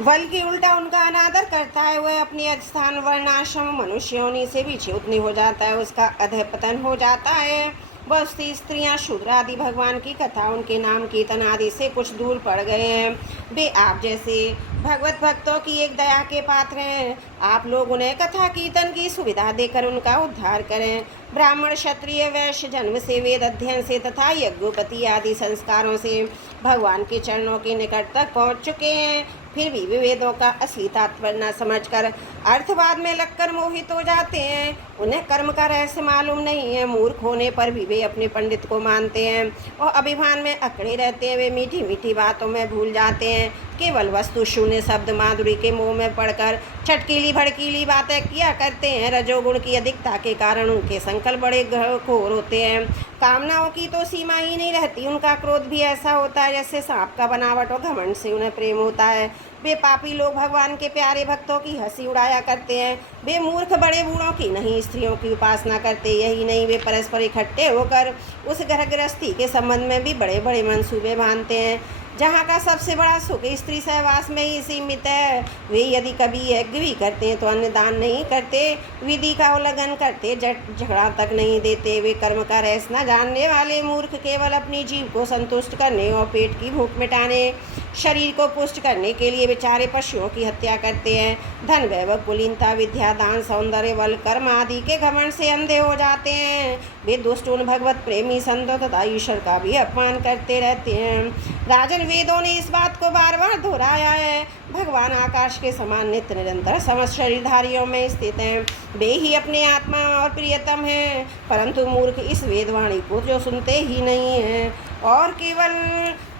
बल्कि उल्टा उनका अनादर करता है, वह अपने स्थान वर्णाश्रम मनुष्य योनि से भी च्युतनी हो जाता है, उसका अधःपतन हो जाता है। बहुत सी स्त्रियां शूद्र आदि भगवान की कथा, उनके नाम कीर्तन आदि से कुछ दूर पड़ गए हैं। वे आप जैसे भगवत भक्तों की एक दया के पात्र हैं। आप लोग उन्हें कथा कीर्तन की सुविधा देकर उनका उद्धार करें। ब्राह्मण, क्षत्रिय, वैश्य जन्म से, वेद अध्ययन से तथा यज्ञोपति आदि संस्कारों से भगवान के चरणों के निकट तक पहुँच चुके हैं, फिर भी वेदों का असली तात्पर्य न समझकर अर्थवाद में लगकर मोहित हो जाते हैं। उन्हें कर्म का रहस्य मालूम नहीं है। मूर्ख होने पर भी वे अपने पंडित को मानते हैं और अभिमान में अकड़े रहते हैं। वे मीठी मीठी बातों में भूल जाते हैं। केवल वस्तु शून्य शब्द माधुरी के मोह में पड़कर चटकीली भड़कीली बातें किया करते हैं। रजोगुण की अधिकता के कारण उनके संकल्प बड़े घोर होते हैं। कामनाओं की तो सीमा ही नहीं रहती। उनका क्रोध भी ऐसा होता है जैसे सांप का बनावट और घमंड से उन्हें प्रेम होता है। वे पापी लोग भगवान के प्यारे भक्तों की हंसी उड़ाया करते हैं। वे मूर्ख बड़े बूढ़ों की नहीं, स्त्रियों की उपासना करते। यही नहीं, वे परस्पर इकट्ठे होकर उस घर गृहस्थी के संबंध में भी बड़े बड़े मंसूबे बांधते हैं जहाँ का सबसे बड़ा सुख स्त्री सहवास में ही सीमित है। वे यदि कभी यज्ञ भी करते हैं तो अन्न दान नहीं करते, विधि का उल्लंघन करते, झगड़ा तक नहीं देते। वे कर्म का रहस्य न जानने वाले मूर्ख केवल अपनी जीव को संतुष्ट करने और पेट की भूख मिटाने, शरीर को पुष्ट करने के लिए बेचारे पशुओं की हत्या करते हैं। धन, वैभव, कुलीनता, विद्या, दान, सौंदर्य, बल, कर्म आदि के घमंड से अंधे हो जाते हैं। वे दुष्ट उन भगवत प्रेमी संतों तथा ईश्वर का भी अपमान करते रहते हैं। राजन, वेदों ने इस बात को बार बार दोहराया है। भगवान आकाश के समान नित्य निरंतर समस्त शरीरधारियों में स्थित हैं। वे ही अपने आत्मा और प्रियतम हैं, परंतु मूर्ख इस वेदवाणी को जो सुनते ही नहीं हैं और केवल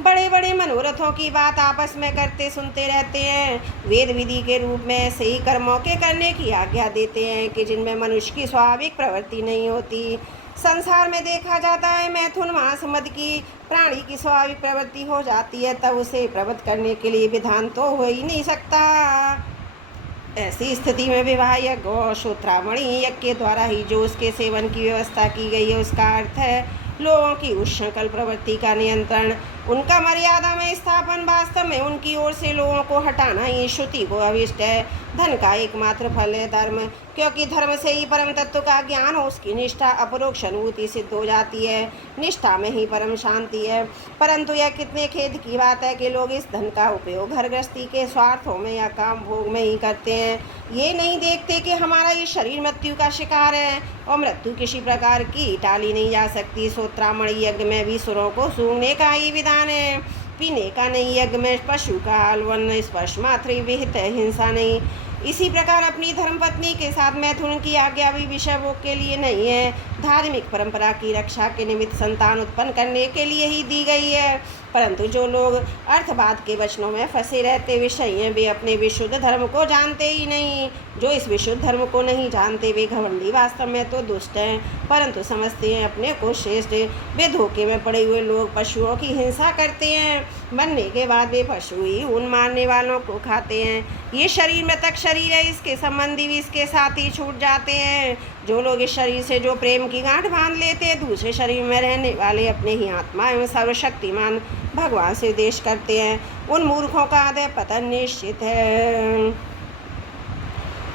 बड़े बड़े मनोरथों की बात आपस में करते सुनते रहते हैं। वेद विधि के रूप में ऐसे ही कर्मों के करने की आज्ञा देते हैं कि जिनमें मनुष्य की स्वाभाविक प्रवृत्ति नहीं होती। संसार में देखा जाता है, मैथुन मांस मद की प्राणी की स्वाभाविक प्रवृत्ति हो जाती है, तब उसे प्रवृत्त करने के लिए विधान तो हो ही नहीं सकता। ऐसी स्थिति में विवाह यज्ञ और श्रोत्रामणि यज्ञ के द्वारा ही जो उसके सेवन की व्यवस्था की गई है, उसका अर्थ है लोगों की उस सकल प्रवृत्ति का नियंत्रण। उनका मर्यादा में स्थापन वास्तव में उनकी ओर से लोगों को हटाना ही श्रुति को अभिष्ट है। धन का एकमात्र फल है धर्म, क्योंकि धर्म से ही परम तत्व का ज्ञान हो, उसकी निष्ठा अपरोक्ष अनुभूति सिद्ध हो जाती है। निष्ठा में ही परम शांति है। परंतु यह कितने खेद की बात है कि लोग इस धन का उपयोग घर गृहस्थी के स्वार्थों में या काम भोग में ही करते हैं। ये नहीं देखते कि हमारा ये शरीर मृत्यु का शिकार है और मृत्यु किसी प्रकार की टाली नहीं जा सकती। सोत्रामणि यज्ञ में भी सुरों को सूंघने का ही विधान है, पीने का नहीं। यज्ञ में पशु का अलवन स्पर्श मात्र विहित है, हिंसा नहीं। इसी प्रकार अपनी धर्मपत्नी के साथ मैथुन की आज्ञा भी विषय भोग के लिए नहीं है, धार्मिक परंपरा की रक्षा के निमित्त संतान उत्पन्न करने के लिए ही दी गई है। परंतु जो लोग अर्थवाद के वचनों में फंसे रहते विषय हैं, वे अपने विशुद्ध धर्म को जानते ही नहीं। जो इस विशुद्ध धर्म को नहीं जानते वे घमंडी वास्तव में तो दुष्ट हैं, परंतु समझते हैं अपने को श्रेष्ठ। वे धोखे में पड़े हुए लोग पशुओं की हिंसा करते हैं, मरने के बाद वे पशु ही उन मारने वालों को खाते हैं। ये शरीर मृतक शरीर है, इसके संबंधी भी इसके साथ ही छूट जाते हैं। जो लोग इस शरीर से जो प्रेम की गांठ बांध लेते हैं, दूसरे शरीर में रहने वाले अपने ही आत्मा एवं सर्वशक्तिमान भगवान से देश करते हैं। उन मूर्खों का आदय पतन निश्चित है।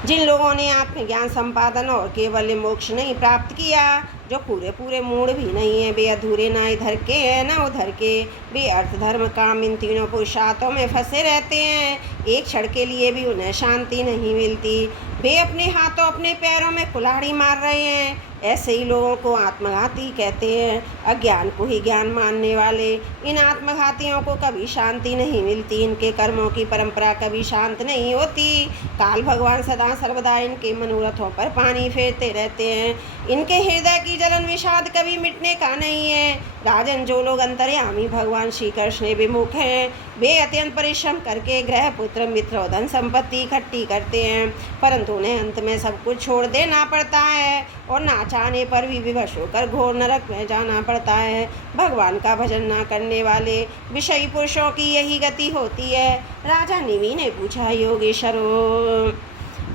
जिन लोगों ने आत्मज्ञान संपादन और केवल मोक्ष नहीं प्राप्त किया, जो पूरे पूरे मूड भी नहीं है, वे अधूरे ना इधर के हैं न उधर के। वे अर्थ धर्म काम इन तीनों पुरुषार्थों में फंसे रहते हैं, एक क्षण के लिए भी उन्हें शांति नहीं मिलती। वे अपने हाथों अपने पैरों में कुल्हाड़ी मार रहे हैं। ऐसे ही लोगों को आत्मघाती कहते हैं, अज्ञान को ही ज्ञान मानने वाले। इन आत्मघातियों को कभी शांति नहीं मिलती, इनके कर्मों की परंपरा कभी शांत नहीं होती। काल भगवान सदा सर्वदा इनके मनोरथों पर पानी फेरते रहते हैं। इनके हृदय की जलन विषाद कभी मिटने का नहीं है। राजन, जो लोग अंतर्यामी भगवान श्री कृष्ण विमुख हैं, वे अत्यंत परिश्रम करके ग्रह पुत्र मित्र और धन संपत्ति इकट्ठी करते हैं, परंतु उन्हें अंत में सब कुछ छोड़ देना पड़ता है और ना चाहने पर भी विवश होकर घोर नरक में जाना पड़ता है। भगवान का भजन ना करने वाले विषयी पुरुषों की यही गति होती है। राजा निमि ने पूछा, योगेश्वरो,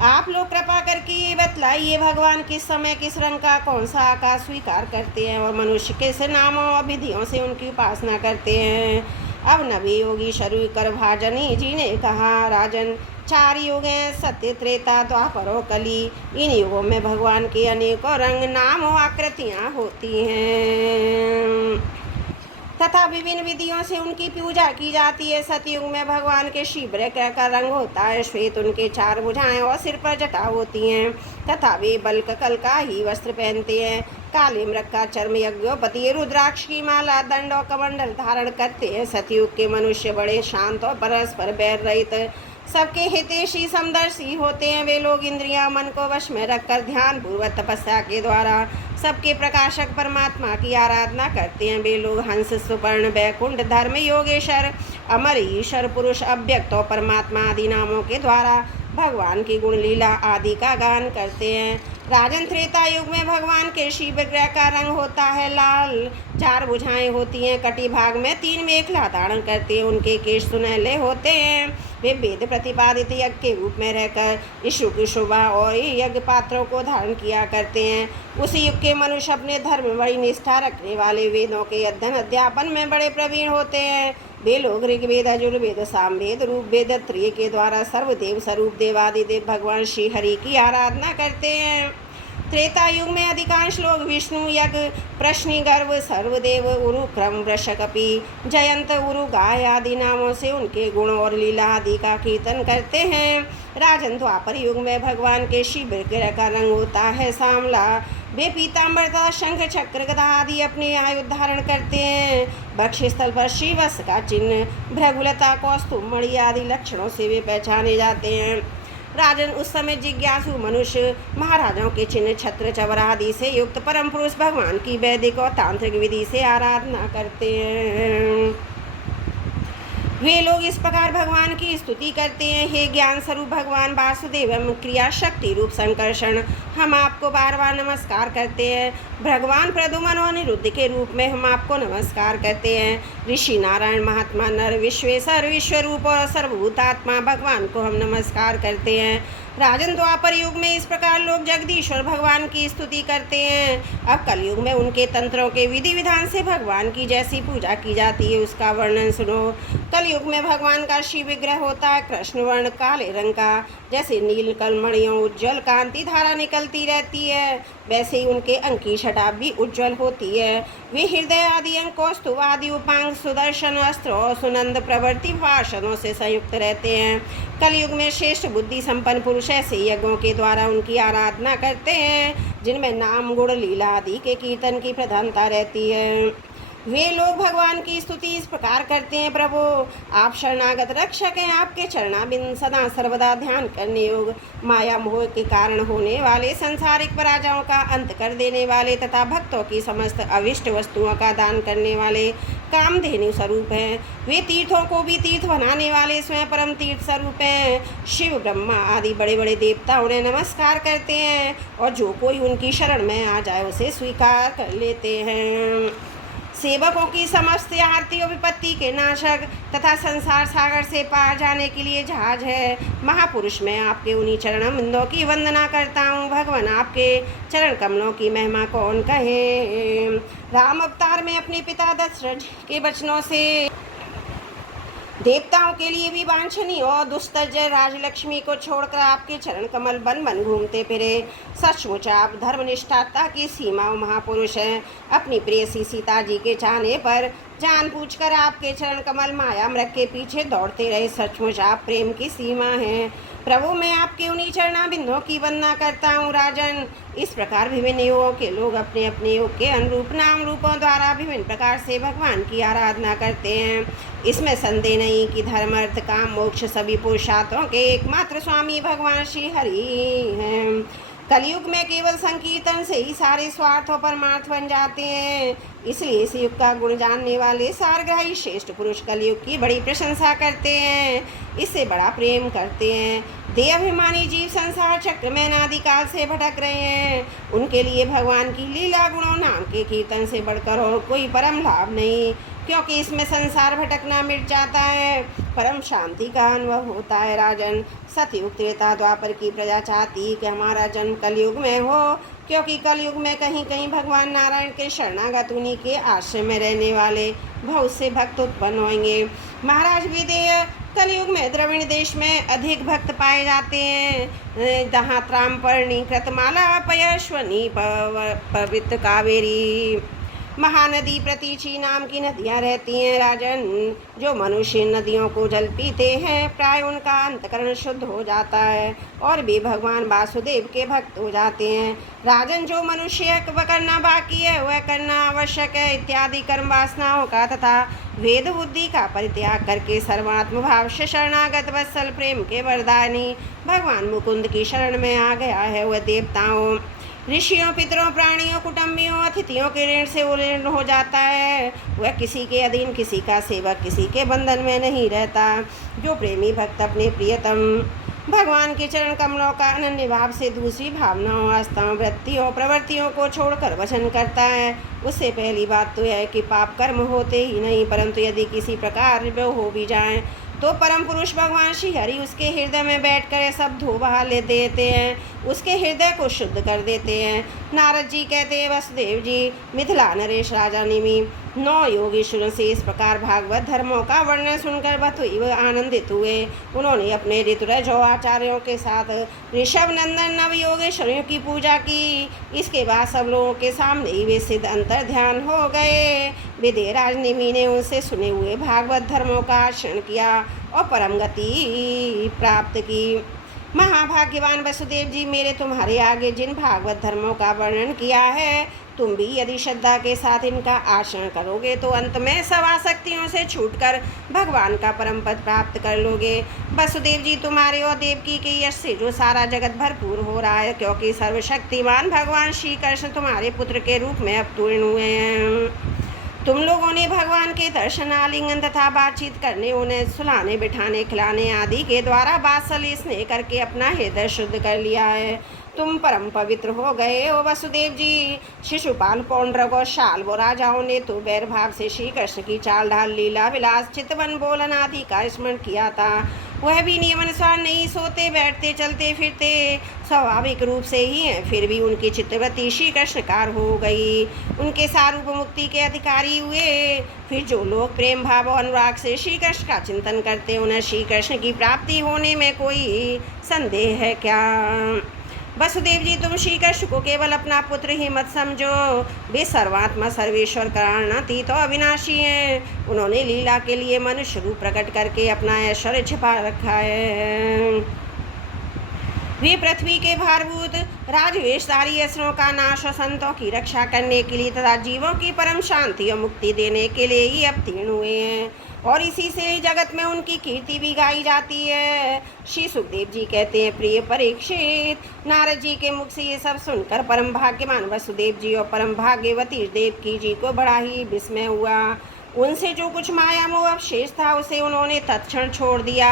आप लोग कृपा करके ये बतलाइए, भगवान किस समय किस रंग का कौन सा आकाश स्वीकार करते हैं और मनुष्य किस नामों और विधियों से उनकी उपासना करते हैं। अब नवी योगी शरु कर भाजनी जी ने कहा, राजन, 4 युग हैं, सत्य त्रेता द्वापर और कली। इन युगों में भगवान के अनेकों रंग नाम और आकृतियाँ होती हैं तथा विभिन्न विधियों से उनकी पूजा की जाती है। सतयुग में भगवान के शीघ्र का रंग होता है श्वेत, उनके 4 भुजाएं और सिर पर जटा होती हैं तथा वे बल्क कल का ही वस्त्र पहनते हैं। काले मृग का चर्म, यज्ञोपति रुद्राक्ष की माला, दंड और कमंडल धारण करते हैं। सतयुग के मनुष्य बड़े शांत और परस्पर बैर रहित सबके हितैषी समदर्शी होते हैं। वे लोग इंद्रियां मन को वश में रखकर ध्यान पूर्वक तपस्या के द्वारा सबके प्रकाशक परमात्मा की आराधना करते हैं। वे लोग हंस, सुपर्ण, बैकुंठ, धर्म, योगेश्वर, अमर, ईश्वर, पुरुष, अव्यक्त और परमात्मा आदि नामों के द्वारा भगवान की गुण लीला आदि का गान करते हैं। राजन, त्रेता युग में भगवान के शिव विग्रह का रंग होता है लाल, 4 भुजाएं होती हैं, कटी भाग में 3 मेखला धारण करते हैं, उनके केश सुनहले होते हैं। वे वेद प्रतिपादित यज्ञ के रूप में रहकर ईश्वर की शोभा और यज्ञ पात्रों को धारण किया करते हैं। उसी युग के मनुष्य अपने धर्म में बड़ी निष्ठा रखने वाले, वेदों के अध्ययन अध्यापन में बड़े प्रवीण होते हैं। वे लोग ऋग्वेद, यजुर्वेद, सामवेद, रूपवेद त्रय के द्वारा सर्वदेव स्वरूप देवादिदेव भगवान श्री हरि की आराधना करते हैं। त्रेता युग में अधिकांश लोग विष्णु, यज्ञ, प्रश्निगर्भ, सर्वदेव, उरु, क्रम, वृषकपि, जयंत, उरु, गाय आदि नामों से उनके गुण और लीला आदि का कीर्तन करते हैं। राजन, द्वापर युग में भगवान के शिव विग्रह का रंग होता है सांवला। वे पीताम्बर तथा शंख, चक्र, गदा आदि अपने आयुध धारण करते हैं। वक्षस्थल पर श्रीवत्स का चिन्ह, भृगुलता, कौस्तुभ, मणि आदि लक्षणों से वे पहचाने जाते हैं। राजन, उस समय जिज्ञासु मनुष्य महाराजाओं के चिन्ह, छत्र, चवर आदि से युक्त परम पुरुष भगवान की वैदिक और तांत्रिक विधि से आराधना करते हैं। वे लोग इस प्रकार भगवान की स्तुति करते हैं, हे ज्ञान स्वरूप भगवान वासुदेव एवं क्रिया शक्ति रूप संकर्षण, हम आपको बार बार नमस्कार करते हैं। भगवान प्रद्युम्न और अनिरुद्ध के रूप में हम आपको नमस्कार करते हैं। ऋषि नारायण, महात्मा नर, विश्वेश्वर, विश्वरूप और सर्वभूतात्मा भगवान को हम नमस्कार करते हैं। राजन, द्वापर युग में इस प्रकार लोग जगदीश्वर भगवान की स्तुति करते हैं। अब कलयुग में उनके तंत्रों के विधि विधान से भगवान की जैसी पूजा की जाती है उसका वर्णन सुनो। कलयुग में भगवान का शिव विग्रह होता है कृष्ण वर्ण काले रंग का। जैसे नील कलमणियों उज्ज्वल कांति धारा निकलती रहती है, वैसे ही उनके अंक की छटा भी उज्ज्वल होती है। वे हृदय आदि अंक, कौस्तुभ आदि उपांग, सुदर्शन अस्त्र और सुनंद प्रवृत्ति भाषणों से संयुक्त रहते हैं। कलयुग में श्रेष्ठ बुद्धि संपन्न पुरुष ऐसे यज्ञों के द्वारा उनकी आराधना करते हैं जिनमें नाम गुण लीला आदि के कीर्तन की प्रधानता रहती है। वे लोग भगवान की स्तुति इस प्रकार करते हैं, प्रभु आप शरणागत रक्षक हैं, आपके चरणाबिंद सदा सर्वदा ध्यान करने योग, माया मोह के कारण होने वाले संसारिक पराजयों का अंत कर देने वाले तथा भक्तों की समस्त अविष्ट वस्तुओं का दान करने वाले कामधेनु स्वरूप हैं। वे तीर्थों को भी तीर्थ बनाने वाले स्वयं परम तीर्थ स्वरूप हैं। शिव ब्रह्मा आदि बड़े बड़े देवता उन्हें नमस्कार करते हैं और जो कोई उनकी शरण में आ जाए उसे स्वीकार कर लेते हैं। सेवकों की समस्त आरती और विपत्ति के नाशक तथा संसार सागर से पार जाने के लिए जहाज है। महापुरुष मैं आपके उन्हीं चरण बिंदों की वंदना करता हूँ। भगवान आपके चरण कमलों की महिमा कौन कहे। राम अवतार में अपने पिता दशरथ के वचनों से देवताओं के लिए भी वांछनीय और दुस्तर राजलक्ष्मी को छोड़कर आपके चरण कमल बन बन घूमते फिरे। सचमुच आप धर्मनिष्ठता की सीमा महापुरुष हैं। अपनी प्रेयसी सीता जी के चाहने पर जान पूछकर आपके चरण कमल माया मृग के पीछे दौड़ते रहे। सचमुच आप प्रेम की सीमा हैं। प्रभु मैं आपके उन्हीं चरणा बिंदुओं की वंदना करता हूँ। राजन, इस प्रकार विभिन्न युगों के लोग अपने अपने योग के अनुरूप नाम रूपों द्वारा विभिन्न प्रकार से भगवान की आराधना करते हैं। इसमें संदेह नहीं कि धर्म अर्थ काम मोक्ष सभी पुरुषार्थों के एकमात्र स्वामी भगवान श्री हरि हैं। कलयुग में केवल संकीर्तन से ही सारे स्वार्थों परमार्थ बन जाते हैं। इसलिए इस युग का गुण जानने वाले सारग्राही श्रेष्ठ पुरुष कलयुग की बड़ी प्रशंसा करते हैं, इससे बड़ा प्रेम करते हैं। देहाभिमानी जीव संसार चक्र में अनादिकाल से भटक रहे हैं। उनके लिए भगवान की लीला गुणों नाम के कीर्तन से बढ़कर और कोई परम लाभ नहीं, क्योंकि इसमें संसार भटकना मिट जाता है, परम शांति का अनुभव होता है। राजन, सतयुग त्रेता द्वापर की प्रजा चाहती है कि हमारा जन्म कलयुग में हो, क्योंकि कलयुग में कहीं कहीं भगवान नारायण के शरणागत उन्हीं के आश्रय में रहने वाले बहुत से भक्त उत्पन्न होंगे। महाराज विदेह, कलयुग में द्रविड़ देश में अधिक भक्त पाए जाते हैं, जहाँ त्रामपर्णी कृतमाला पयश्वनी पवित्र कावेरी महानदी प्रतीची नाम की नदियाँ रहती हैं। राजन, जो मनुष्य नदियों को जल पीते हैं प्राय उनका अंतकरण शुद्ध हो जाता है और वे भगवान वासुदेव के भक्त हो जाते हैं। राजन, जो मनुष्य वह करना बाकी है वह करना आवश्यक है इत्यादि कर्म वासनाओं का तथा वेद बुद्धि का परित्याग करके सर्वात्म भाव से शरणागत वत्सल प्रेम के वरदानी भगवान मुकुंद की शरण में आ गया है, वह देवताओं ऋषियों पितरों प्राणियों कुटुंबियों अतिथियों के ऋण से उऋण हो जाता है। वह किसी के अधीन, किसी का सेवक, किसी के बंधन में नहीं रहता। जो प्रेमी भक्त अपने प्रियतम भगवान के चरण कमलों का अनन्य भाव से दूसरी भावनाओं आस्थाओं वृत्तियों प्रवृत्तियों को छोड़कर वचन करता है, उससे पहली बात तो यह है कि पाप कर्म होते ही नहीं, परंतु यदि किसी प्रकार वे हो भी जाएं तो परम पुरुष भगवान श्री हरि उसके हृदय में बैठकर सब धो बहा ले देते हैं, उसके हृदय को शुद्ध कर देते हैं। नारद जी कहते हैं, वसुदेव जी मिथिला नरेश राजा निमि 9 योगेश्वरों से इस प्रकार भागवत धर्मों का वर्णन सुनकर बतुईव आनंदित हुए। उन्होंने अपने ऋतुरजो आचार्यों के साथ ऋषभ नंदन नव योगेश्वरियों की पूजा की। इसके बाद सब लोगों के सामने ही वे सिद्ध अंतर ध्यान हो गए। विदेहराज निमि ने उनसे सुने हुए भागवत धर्मों का आचरण किया और परम गति प्राप्त की। महाभाग्यवान वसुदेव जी, मेरे तुम्हारे आगे जिन भागवत धर्मों का वर्णन किया है, तुम भी यदि श्रद्धा के साथ इनका आचरण करोगे तो अंत में सब आसक्तियों से छूटकर भगवान का परम पद प्राप्त कर लोगे। वसुदेव जी, तुम्हारे और देवकी के यश से जो सारा जगत भरपूर हो रहा है, क्योंकि सर्वशक्तिमान भगवान श्री कृष्ण तुम्हारे पुत्र के रूप में अवतीर्ण हुए हैं। तुम लोगों ने भगवान के दर्शन आलिंगन तथा बातचीत करने, उन्हें सुलाने बिठाने खिलाने आदि के द्वारा वात्सल्य स्नेह करके अपना हृदय शुद्ध कर लिया है। तुम परम पवित्र हो गए हो वसुदेव जी। शिशुपाल, पौंड्रक और शाल्व राजाओं ने तो बैर भाव से श्री कृष्ण की चाल ढाल, लीला विलास, चितवन बोलन आदि का स्मरण किया था। वह भी नियमानुसार नहीं सोते बैठते चलते फिरते, स्वाभाविक रूप से ही हैं, फिर भी उनकी चित्तवृत्ति श्री कृष्णकार हो गई, उनके सारूप मुक्ति के अधिकारी हुए। फिर जो लोग प्रेम भाव और अनुराग से श्री कृष्ण का चिंतन करते, उन्हें श्री कृष्ण की प्राप्ति होने में कोई संदेह है क्या? वसुदेव जी, तुम श्री कृष्ण को केवल अपना पुत्र ही मत समझो, वे सर्वात्मा सर्वेश्वर कारणातीत तो अविनाशी हैं। उन्होंने लीला के लिए मनुष्य रूप प्रकट करके अपना ऐश्वर्य छिपा रखा है। वे पृथ्वी के भारभूत राजवेशधारी असुरों का नाश और संतों की रक्षा करने के लिए तथा जीवों की परम शांति और मुक्ति देने के लिए ही अवतीर्ण हुए हैं, और इसी से ही जगत में उनकी कीर्ति भी गाई जाती है। श्री सुखदेव जी कहते हैं, प्रिय परीक्षित, नारद जी के मुख से ये सब सुनकर परम भाग्यवान वसुदेव जी और परम भाग्यवती देवकी जी को बड़ा ही विस्मय हुआ। उनसे जो कुछ माया मोह अवशेष था उसे उन्होंने तत्क्षण छोड़ दिया।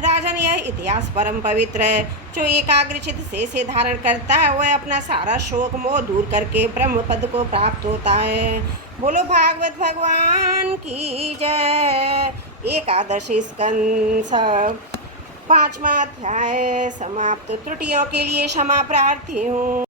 राजन, यह इतिहास परम पवित्र है। जो एकाग्रचित से धारण करता है वह अपना सारा शोक मोह दूर करके ब्रह्म पद को प्राप्त होता है। बोलो भागवत भगवान की जय। एकादश स्कंध 5वां अध्याय समाप्त। त्रुटियों के लिए क्षमा प्रार्थी हूँ।